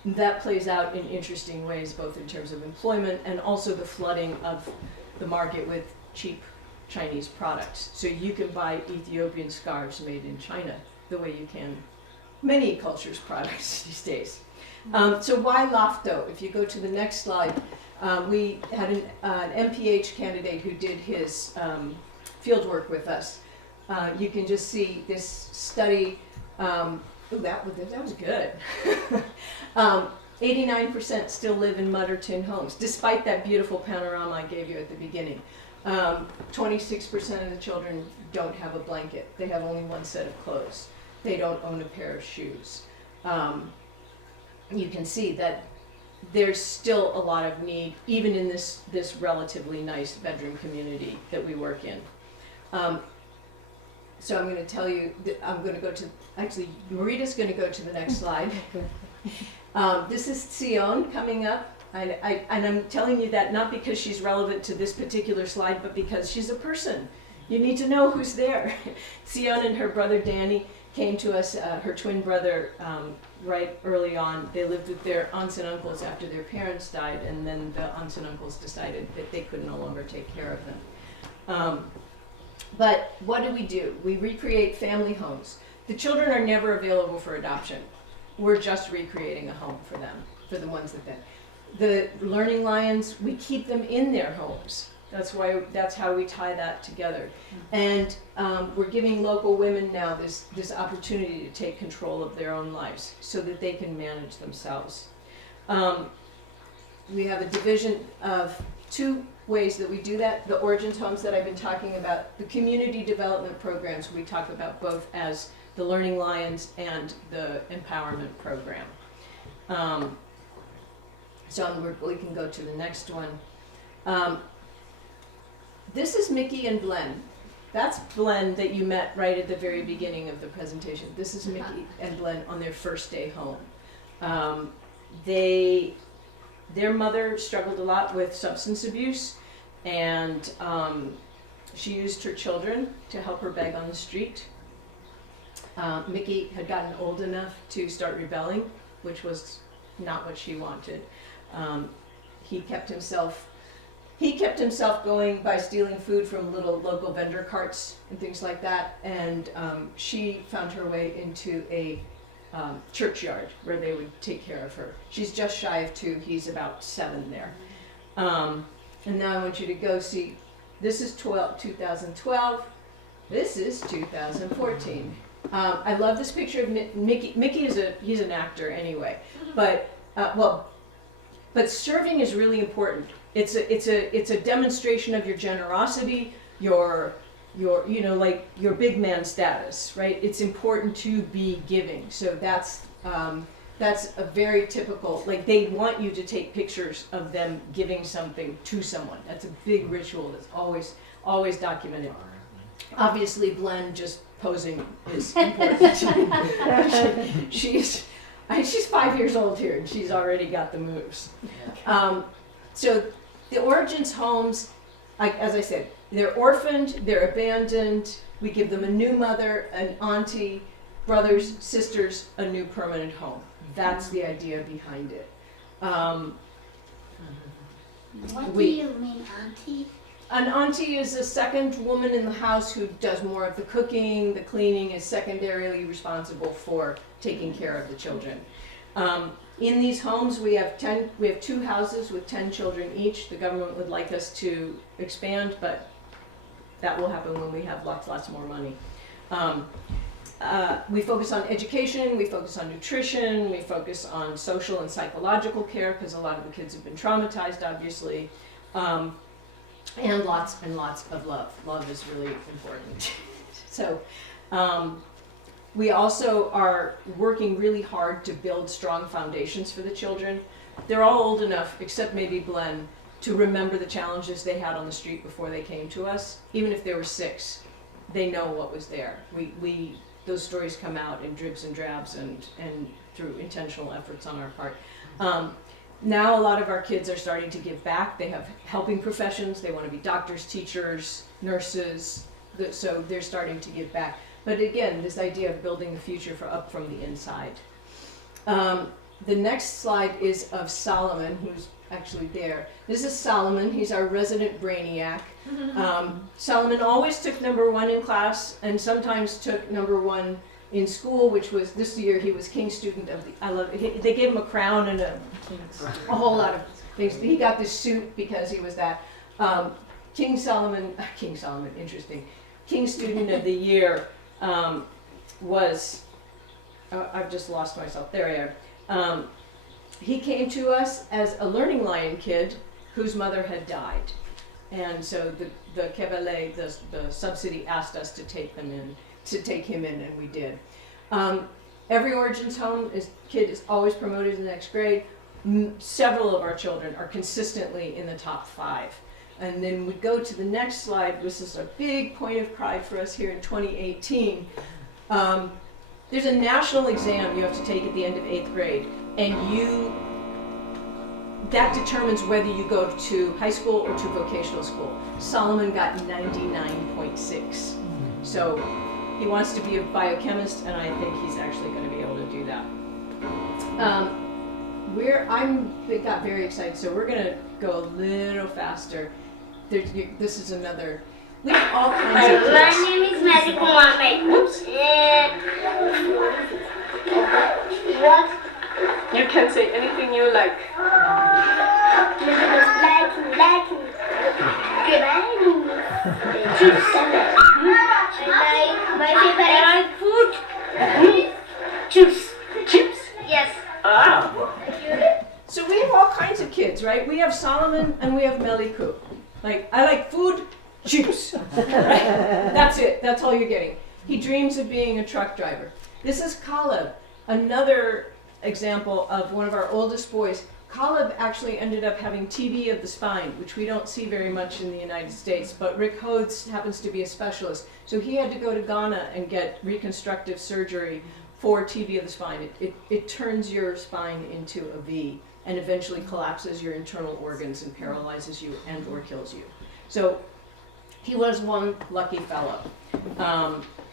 That plays out in interesting ways, both in terms of employment and also the flooding of the market with cheap Chinese products. So you can buy Ethiopian scarves made in China the way you can many cultures' products these days. So why LAFTO? If you go to the next slide, we had an MPH candidate who did his field work with us. You can just see this study. That was good. 89% still live in mud or tin homes, despite that beautiful panorama I gave you at the beginning. 26% of the children don't have a blanket. They have only one set of clothes. They don't own a pair of shoes. You can see that there's still a lot of need, even in this relatively nice bedroom community that we work in. So I'm going to tell you, I'm going to go to, actually, Marita's going to go to the next slide. This is Sion coming up. And I'm telling you that not because she's relevant to this particular slide, but because she's a person. You need to know who's there. Sion and her brother Danny came to us, her twin brother, right early on. They lived with their aunts and uncles after their parents died, and then the aunts and uncles decided that they could no longer take care of them. But what do? We recreate family homes. The children are never available for adoption. We're just recreating a home for them, for the ones that the Learning Lions, we keep them in their homes. That's how we tie that together. And we're giving local women now this opportunity to take control of their own lives so that they can manage themselves. We have a division of 2 ways that we do that. The Origins homes that I've been talking about, the community development programs we talk about both as the Learning Lions and the Empowerment Program. So we can go to the next one. This is Mickey and Glenn. That's Glenn that you met right at the very beginning of the presentation. This is Mickey and Glenn on their first day home. Their mother struggled a lot with substance abuse, and she used her children to help her beg on the street. Mickey had gotten old enough to start rebelling, which was not what she wanted. He kept himself going by stealing food from little local vendor carts and things like that. And she found her way into a churchyard where they would take care of her. She's just shy of 2. He's about 7 there. And now I want you to go see. This is 2012. This is 2014. I love this picture of Mickey. Mickey he's an actor anyway, but but serving is really important. It's a demonstration of your generosity, your your big man status, right? It's important to be giving. So that's a very typical, like they want you to take pictures of them giving something to someone. That's a big ritual that's always documented. Obviously, Glenn just posing is important. She's 5 years old here, and she's already got the moves. So the Origins homes, as I said, they're orphaned, they're abandoned. We give them a new mother, an auntie, brothers, sisters, a new permanent home. That's the idea behind it. What do you mean, auntie? An auntie is a second woman in the house who does more of the cooking, the cleaning, is secondarily responsible for taking care of the children. In these homes, we have 2 houses with 10 children each. The government would like us to expand, but that will happen when we have lots more money. We focus on education, we focus on nutrition, we focus on social and psychological care, because a lot of the kids have been traumatized, obviously. And lots of love. Love is really important. So we also are working really hard to build strong foundations for the children. They're all old enough, except maybe Glenn, to remember the challenges they had on the street before they came to us. Even if they were 6, they know what was there. Those stories come out in dribs and drabs and through intentional efforts on our part. Now a lot of our kids are starting to give back. They have helping professions. They want to be doctors, teachers, nurses. So they're starting to give back. But again, this idea of building the future up from the inside. The next slide is of Solomon, who's actually there. This is Solomon. He's our resident brainiac. Solomon always took number 1 in class and sometimes took number 1 in school, which was this year he was King Student of the. They gave him a crown and a whole lot of things. He got this suit because he was that. King Solomon, interesting. King Student of the Year was. I've just lost myself. There I am. He came to us as a Learning Lion kid whose mother had died, and so the Kebele, the subsidy, asked us to take him in, and we did. Every Origins home kid is always promoted to the next grade. Several of our children are consistently in the top 5. And then we go to the next slide, which is a big point of pride for us here in 2018. There's a national exam you have to take at the end of 8th grade, and that determines whether you go to high school or to vocational school. Solomon got 99.6. So he wants to be a biochemist, and I think he's actually going to be able to do that. Got very excited, so we're going to go a little faster. This is another. We have all kinds of My kids. name is Malik Mohammed. What? You can say anything you like. Like. Good. Chips. My favorite food. Chips. Chips? Yes. Ah. So we have all kinds of kids, right? We have Solomon and we have Meliku. Like, I like food, chips. Right? That's it. That's all you're getting. He dreams of being a truck driver. This is Caleb, another example of one of our oldest boys. Caleb actually ended up having TB of the spine, which we don't see very much in the United States, but Rick Hodes happens to be a specialist. So he had to go to Ghana and get reconstructive surgery for TB of the spine. It turns your spine into a V and eventually collapses your internal organs and paralyzes you and or kills you. So he was one lucky fellow.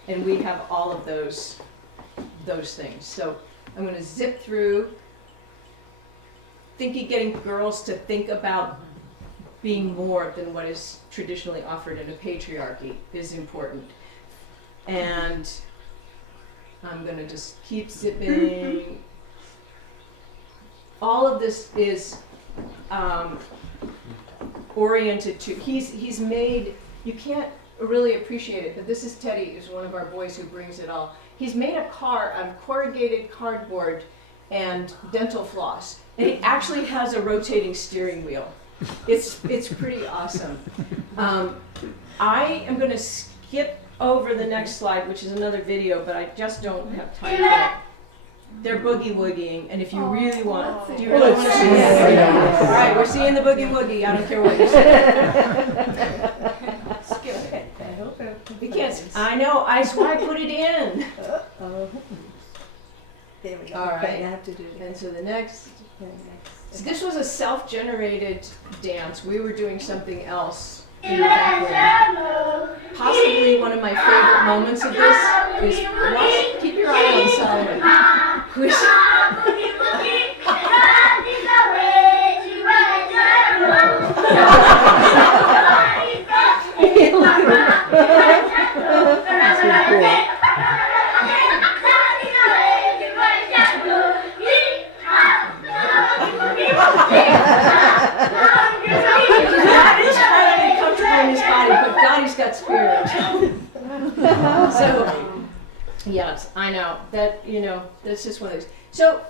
And we have all of those things. So I'm going to zip through. Getting girls to think about being more than what is traditionally offered in a patriarchy is important. And I'm going to just keep zipping. All of this is oriented to, he's made, you can't really appreciate it, but this is Teddy, who's one of our boys who brings it all. He's made a car out of corrugated cardboard and dental floss, and it actually has a rotating steering wheel. It's pretty awesome. I am going to skip over the next slide, which is another video, but I just don't have time for it. They're boogie woogieing, and if you really want, do you really want to see that? All right, we're seeing the boogie woogie. I don't care what you say. Skip it. We can't. I know. That's why I put it in. There we go. All right. You have to do it. And so the next. So this was a self-generated dance. We were doing something else in the background. Possibly one of my favorite moments of this is watch. Keep your eye on Solomon. Who's in his body, but God, he's got spirit. So, yes, I know that, that's just one of those. So,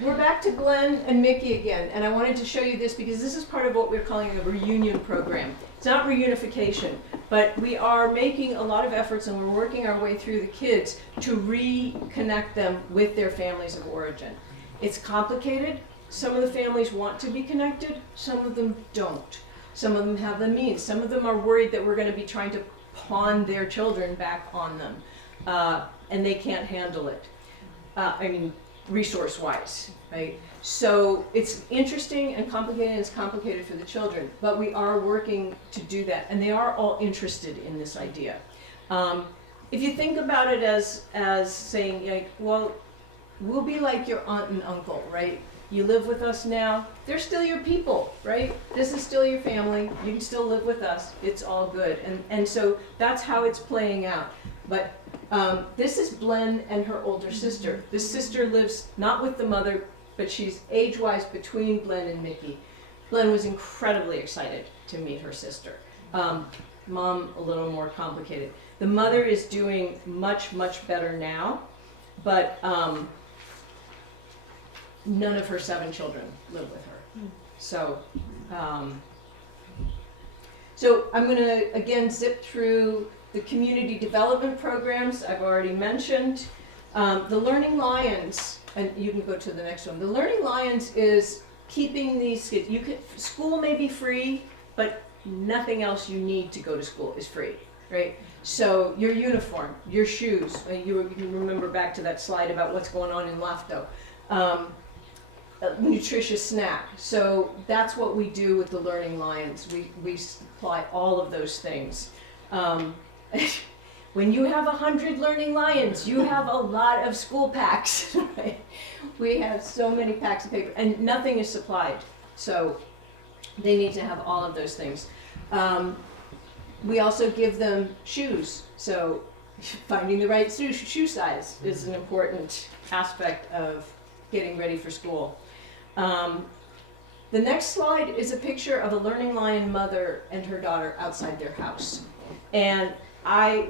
we're back to Glenn and Mickey again, and I wanted to show you this because this is part of what we're calling a reunion program. It's not reunification, but we are making a lot of efforts and we're working our way through the kids to reconnect them with their families of origin. It's complicated. Some of the families want to be connected, some of them don't. Some of them have the means. Some of them are worried that we're going to be trying to pawn their children back on them, and they can't handle it. Resource-wise, right? So it's interesting and complicated, and it's complicated for the children, but we are working to do that, and they are all interested in this idea. If you think about it as saying, like, well, we'll be like your aunt and uncle, right? You live with us now. They're still your people, right? This is still your family. You can still live with us. It's all good. And so that's how it's playing out. But this is Blen and her older sister. This sister lives not with the mother, but she's age-wise between Blen and Mickey. Blen was incredibly excited to meet her sister. Mom, a little more complicated. The mother is doing much, much better now, but none of her 7 children live with her. So, so I'm going to, again, zip through the community development programs I've already mentioned. The Learning Lions, and you can go to the next one. The Learning Lions is keeping these kids, school may be free, but nothing else you need to go to school is free, right? So your uniform, your shoes, you remember back to that slide about what's going on in Lafto. A nutritious snack. So that's what we do with the Learning Lions. We supply all of those things. When you have 100 Learning Lions, you have a lot of school packs, right? We have so many packs of paper, and nothing is supplied. So they need to have all of those things. We also give them shoes. So finding the right shoe size is an important aspect of getting ready for school. The next slide is a picture of a Learning Lion mother and her daughter outside their house. And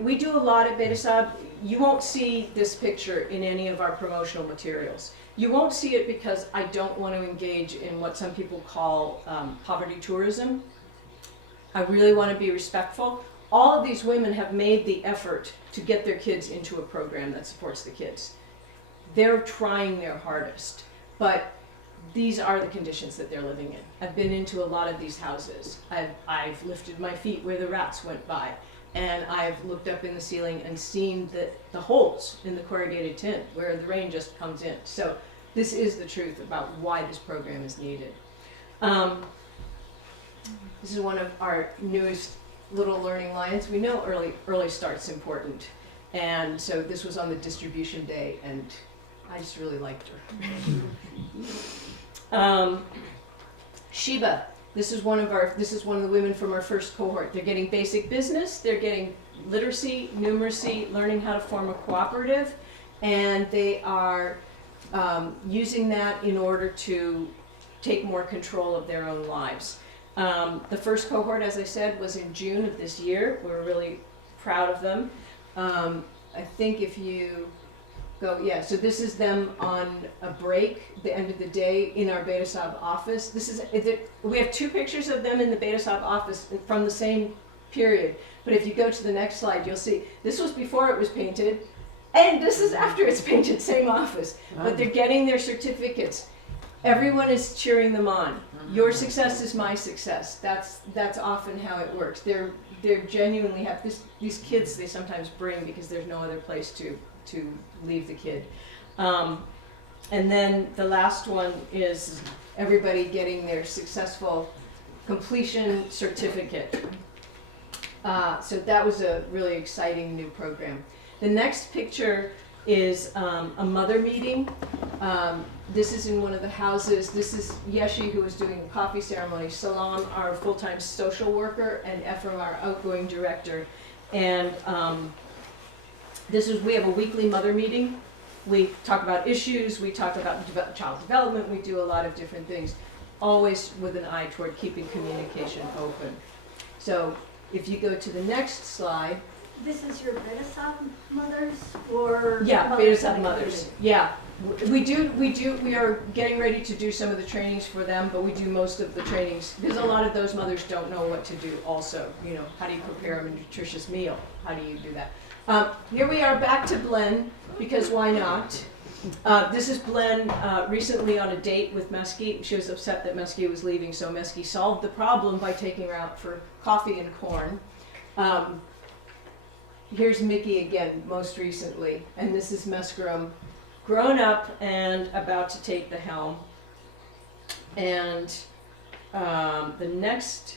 we do a lot at Betasab. You won't see this picture in any of our promotional materials. You won't see it because I don't want to engage in what some people call poverty tourism. I really want to be respectful. All of these women have made the effort to get their kids into a program that supports the kids. They're trying their hardest, but these are the conditions that they're living in. I've been into a lot of these houses. I've lifted my feet where the rats went by, and I've looked up in the ceiling and seen the holes in the corrugated tin where the rain just comes in. So this is the truth about why this program is needed. This is one of our newest little Learning Lions. We know early start's important, and so this was on the distribution day, and I just really liked her. Sheba. This is one of the women from our first cohort. They're getting basic business, they're getting literacy, numeracy, learning how to form a cooperative, and they are using that in order to take more control of their own lives. The first cohort, as I said, was in June of this year. We're really proud of them. I think if you go, so this is them on a break, the end of the day in our Betasab office. We have two pictures of them in the Betasab office from the same period. But if you go to the next slide, you'll see this was before it was painted, and this is after it's painted, same office. But they're getting their certificates. Everyone is cheering them on. Your success is my success. That's often how it works. They're genuinely have these kids they sometimes bring because there's no other place to leave the kid. And then the last one is everybody getting their successful completion certificate. So that was a really exciting new program. The next picture is a mother meeting. This is in one of the houses. This is Yeshi, who is doing a coffee ceremony, Salam, our full-time social worker, and Ephraim, our outgoing director. And we have a weekly mother meeting. We talk about issues, we talk about child development, we do a lot of different things, always with an eye toward keeping communication open. So if you go to the next slide. This is your Betasab mothers or? Yeah, Betasab mothers, yeah. We are getting ready to do some of the trainings for them, but we do most of the trainings, because a lot of those mothers don't know what to do also. You know, how do you prepare a nutritious meal? How do you do that? Here we are back to Blen, because why not? This is Blen recently on a date with Mesky. She was upset that Mesky was leaving, so Mesky solved the problem by taking her out for coffee and corn. Here's Mickey again, most recently, and this is Mescarum, grown up and about to take the helm. And the next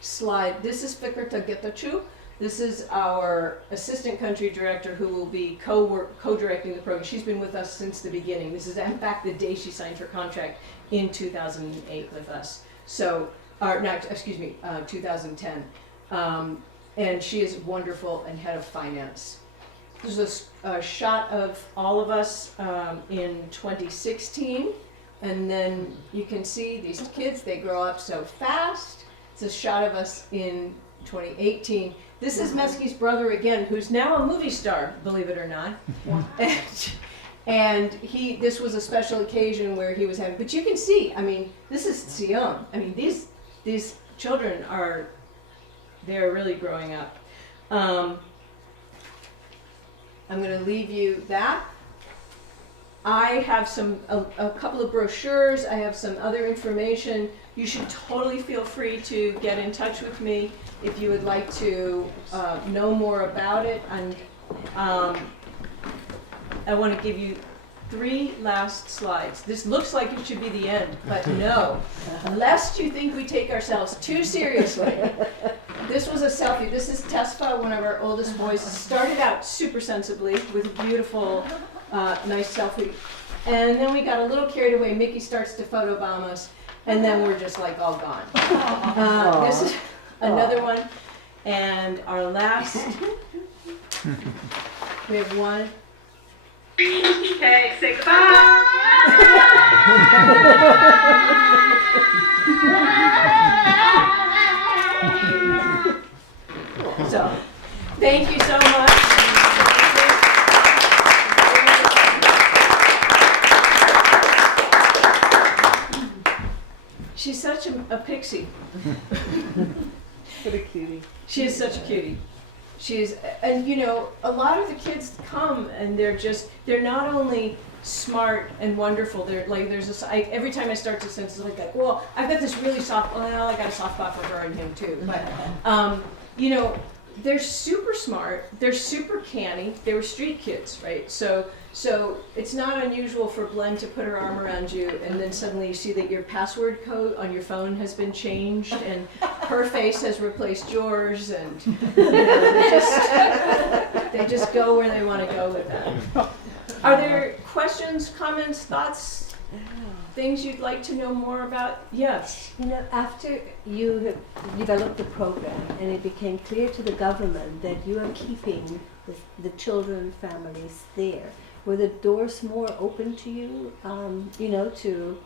slide, this is Fikerta Getachu. This is our assistant country director who will be co-directing the program. She's been with us since the beginning. This is in fact the day she signed her contract in 2008 with us. So, 2010. And she is wonderful and head of finance. There's a shot of all of us in 2016, and then you can see these kids, they grow up so fast. It's a shot of us in 2018. This is Mesky's brother again, who's now a movie star, believe it or not. And this was a special occasion where he was having, but you can see, I mean, this is Sion. I mean, these children they're really growing up. I'm going to leave you that. I have a couple of brochures, I have some other information. You should totally feel free to get in touch with me if you would like to know more about it. And I want to give you 3 last slides. This looks like it should be the end, but no. Lest you think we take ourselves too seriously. This was a selfie. This is Tesfa, one of our oldest boys. Started out super sensibly with a beautiful, nice selfie. And then we got a little carried away. Mickey starts to photobomb us, and then we're just like all gone. This is another one. And our last, we have one. Okay, say goodbye. So, thank you so much. She's such a pixie. What a cutie. She is such a cutie. She's, and you know, a lot of the kids come and they're not only smart and wonderful, they're like, every time I start to sense it's like, well, I've got this really soft, well, I got a soft spot for her and him too. But, you know, they're super smart, they're super canny, they were street kids, right? So it's not unusual for Glenn to put her arm around you and then suddenly you see that your password code on your phone has been changed and her face has replaced yours, and you know, they just go where they want to go with that. Are there questions, comments, thoughts, things you'd like to know more about? Yes. You know, after you have developed the program and it became clear to the government that you are keeping the children, families there, were the doors more open to you, you know, to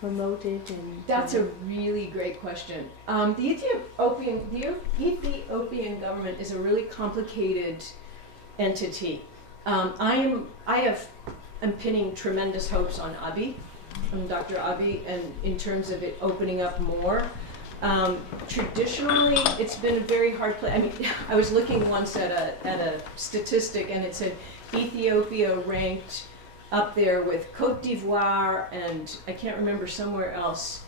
promote it? And That's a really great question. The Ethiopian government is a really complicated entity. I'm pinning tremendous hopes on Abiy, on Dr. Abiy, and in terms of it opening up more. Traditionally, it's been a very hard place. I mean, I was looking once at a statistic, and it said Ethiopia ranked up there with Cote d'Ivoire and I can't remember somewhere else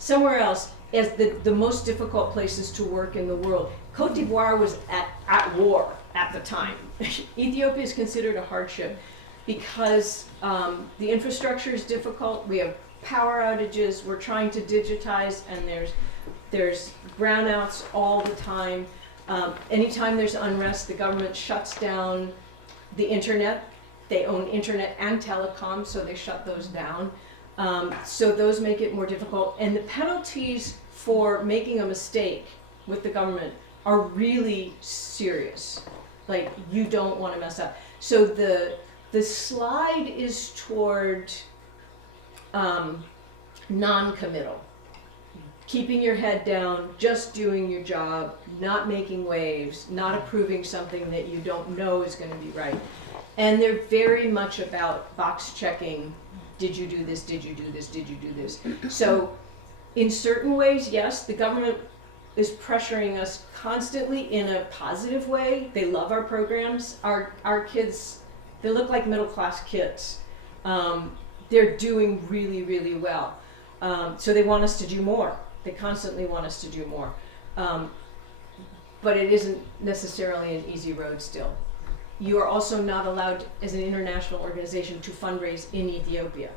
as the most difficult places to work in the world. Cote d'Ivoire was at war at the time. Ethiopia is considered a hardship because the infrastructure is difficult. We have power outages. We're trying to digitize, and there's brownouts all the time. Anytime there's unrest, the government shuts down the internet. They own internet and telecom, so they shut those down. So those make it more difficult. And the penalties for making a mistake with the government are really serious. Like, you don't want to mess up. So the slide is toward non-committal. Keeping your head down, just doing your job, not making waves, not approving something that you don't know is going to be right. And they're very much about box checking. Did you do this? Did you do this? Did you do this? So in certain ways, yes, the government is pressuring us constantly in a positive way. They love our programs. Our kids, they look like middle-class kids. They're doing really, really well. So they want us to do more. They constantly want us to do more. But it isn't necessarily an easy road still. You are also not allowed, as an international organization, to fundraise in Ethiopia.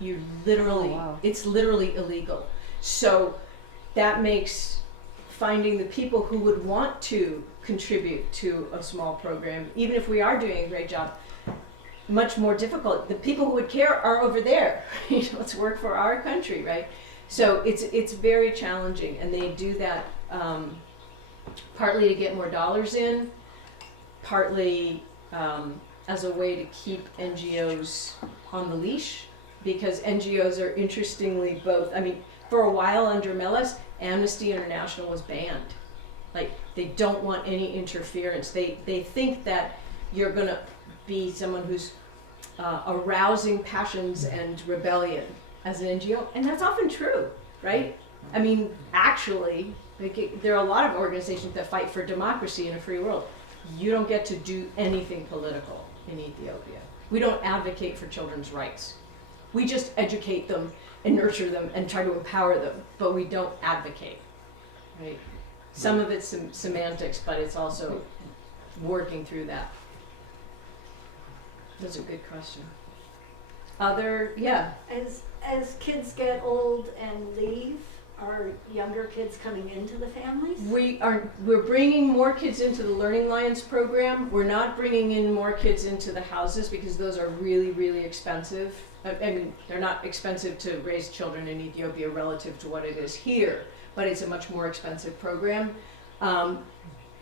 You literally, it's literally illegal. So that makes finding the people who would want to contribute to a small program, even if we are doing a great job, much more difficult. The people who would care are over there. Let's work for our country, right? So it's very challenging, and they do that partly to get more dollars in, partly as a way to keep NGOs on the leash, because NGOs are interestingly both, I mean, for a while under Meles, Amnesty International was banned. Like, they don't want any interference. They think that you're going to be someone who's arousing passions and rebellion as an NGO, and that's often true, right? I mean, actually, there are a lot of organizations that fight for democracy in a free world. You don't get to do anything political. in Ethiopia. We don't advocate for children's rights. We just educate them and nurture them and try to empower them, but we don't advocate, right? Some of it's semantics, but it's also working through that. That's a good question. Yeah. As kids get old and leave, are younger kids coming into the families? We're bringing more kids into the Learning Lions program. We're not bringing in more kids into the houses because those are really, really expensive. I mean, they're not expensive to raise children in Ethiopia relative to what it is here, but it's a much more expensive program.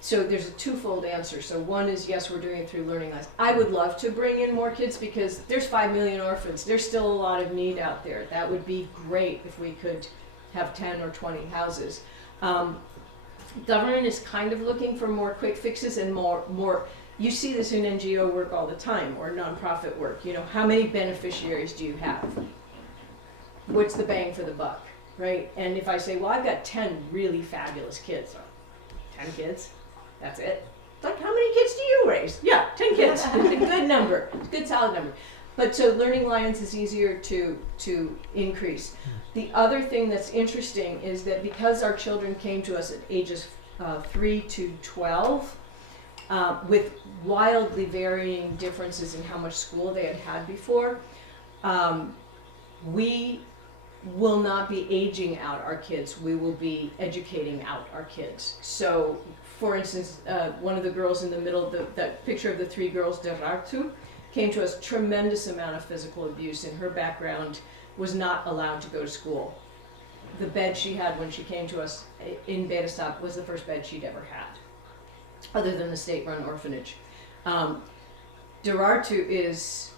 So there's a twofold answer. So one is, yes, we're doing it through Learning Lions. I would love to bring in more kids because there's 5 million orphans. There's still a lot of need out there. That would be great if we could have 10 or 20 houses. Government is kind of looking for more quick fixes and more. You see this in NGO work all the time, or nonprofit work. You know, how many beneficiaries do you have? What's the bang for the buck, right? And if I say, well, I've got 10 really fabulous kids, 10 kids, that's it. It's like, how many kids do you raise? Yeah, 10 kids. It's a good number. It's a good solid number. But so Learning Lions is easier to increase. The other thing that's interesting is that because our children came to us at ages 3 to 12, with wildly varying differences in how much school they had had before, we will not be aging out our kids. We will be educating out our kids. So, for instance, one of the girls in the middle, that picture of the 3 girls, Derartu, came to us, tremendous amount of physical abuse in her background, was not allowed to go to school. The bed she had when she came to us in Betasab was the first bed she'd ever had, other than the state-run orphanage. Derartu is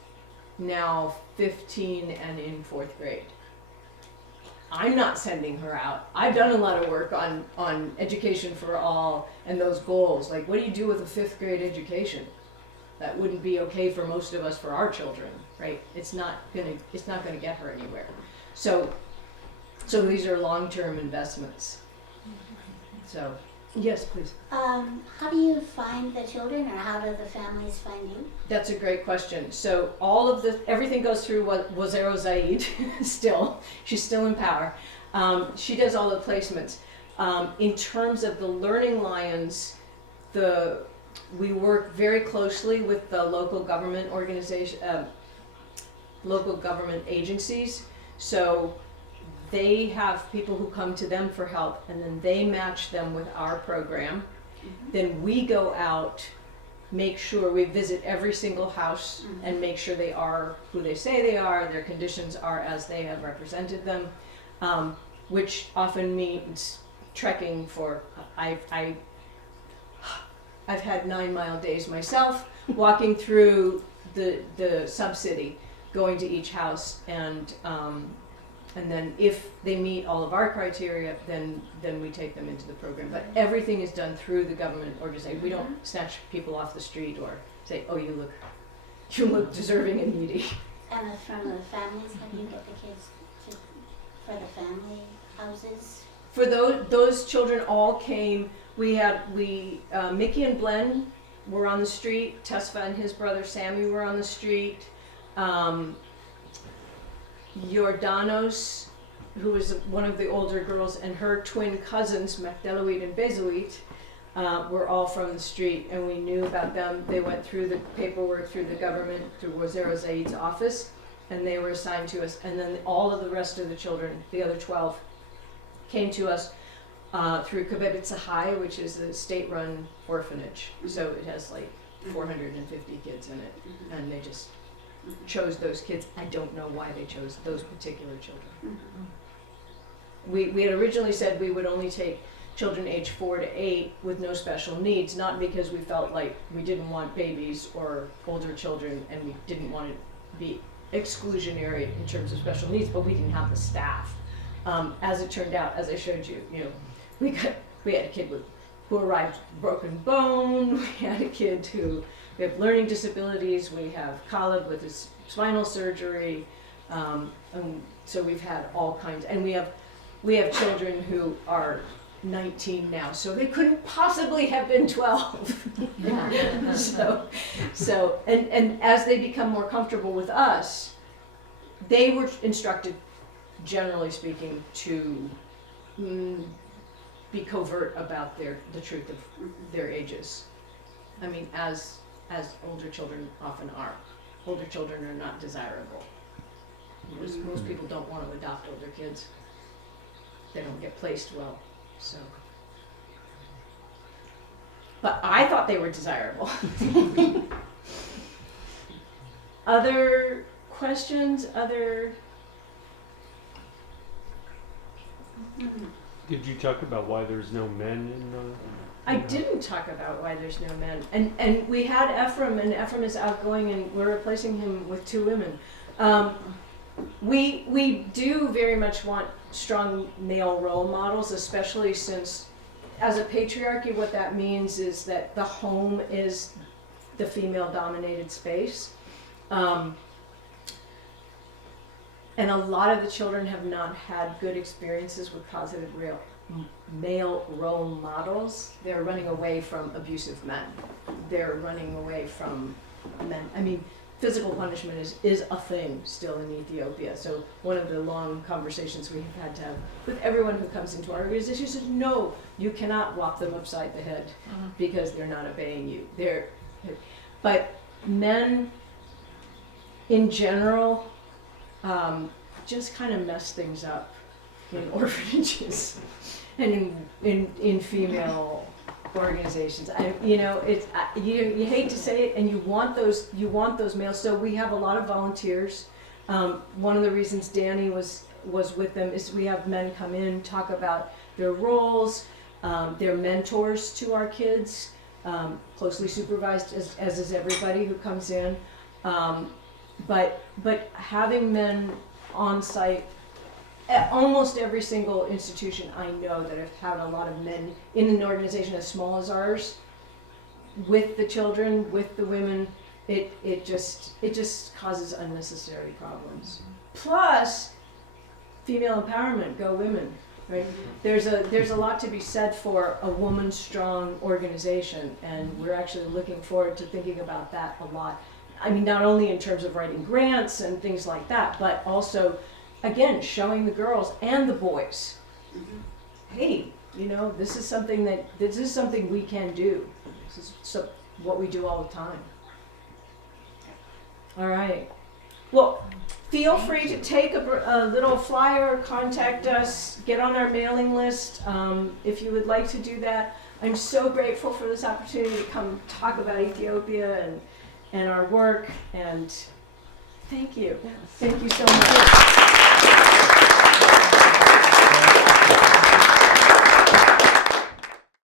now 15 and in 4th grade. I'm not sending her out. I've done a lot of work on education for all and those goals. Like, what do you do with a 5th grade education? That wouldn't be okay for most of us, for our children, right? It's not gonna get her anywhere. So these are long-term investments. So, yes, please. How do you find the children, or how do the families find you? That's a great question. So everything goes through Wazero Zaid still. She's still in power. She does all the placements. In terms of the Learning Lions, we work very closely with the local government organization, local government agencies. So they have people who come to them for help, and then they match them with our program. Then we go out, make sure we visit every single house and make sure they are who they say they are, their conditions are as they have represented them, which often means trekking for, I've had 9-mile days myself, walking through the sub-city, going to each house, and then if they meet all of our criteria, then we take them into the program. But everything is done through the government organization. We don't snatch people off the street or say, oh, you look deserving and needy. And from the families, how do you get the kids for the family houses? For those children all came. Mickey and Glenn were on the street. Tesfa and his brother Sammy were on the street. Jordanos, who was one of the older girls, and her twin cousins, Magdalawit and Bezuit, were all from the street, and we knew about them. They went through the paperwork through the government, through Wazero Zaid's office, and they were assigned to us. And then all of the rest of the children, the other 12, came to us through Kabebit Sahai, which is a state-run orphanage. So it has like 450 kids in it, and they just chose those kids. I don't know why they chose those particular children. We had originally said we would only take children age 4 to 8 with no special needs, not because we felt like we didn't want babies or older children and we didn't want to be exclusionary in terms of special needs, but we didn't have the staff. As it turned out, as I showed you, we had a kid who arrived with broken bone. We had a kid we have learning disabilities. We have Khaled with his spinal surgery. And so we've had all kinds, and we have children who are 19 now, so they couldn't possibly have been 12. So and as they become more comfortable with us, they were instructed, generally speaking, to be covert about the truth of their ages. I mean, as older children often are. Older children are not desirable. Most people don't want to adopt older kids. They don't get placed well, so. But I thought they were desirable. Other questions? Did you talk about why there's no men in the? I didn't talk about why there's no men. And we had Ephraim, and Ephraim is outgoing, and we're replacing him with 2 women. We do very much want strong male role models, especially since, as a patriarchy, what that means is that the home is the female-dominated space. And a lot of the children have not had good experiences with positive male role models. They're running away from abusive men. They're running away from men. I mean, physical punishment is a thing still in Ethiopia. So one of the long conversations we've had to have with everyone who comes into our organization is, no, you cannot whop them upside the head because they're not obeying you. But men in general just kind of mess things up in orphanages and in female organizations. You hate to say it, and you want those males. So we have a lot of volunteers. One of the reasons Danny was with them is we have men come in, talk about their roles. They're mentors to our kids, closely supervised as is everybody who comes in. But having men on site at almost every single institution I know that have had a lot of men in an organization as small as ours, with the children, with the women, it just causes unnecessary problems. Plus, female empowerment, go women, right? There's a lot to be said for a woman-strong organization, and we're actually looking forward to thinking about that a lot. I mean, not only in terms of writing grants and things like that, but also, again, showing the girls and the boys, hey, this is something we can do. This is what we do all the time. All right. Well, feel free to take a little flyer, contact us, get on our mailing list if you would like to do that. I'm so grateful for this opportunity to come talk about Ethiopia and our work, and thank you. Thank you so much.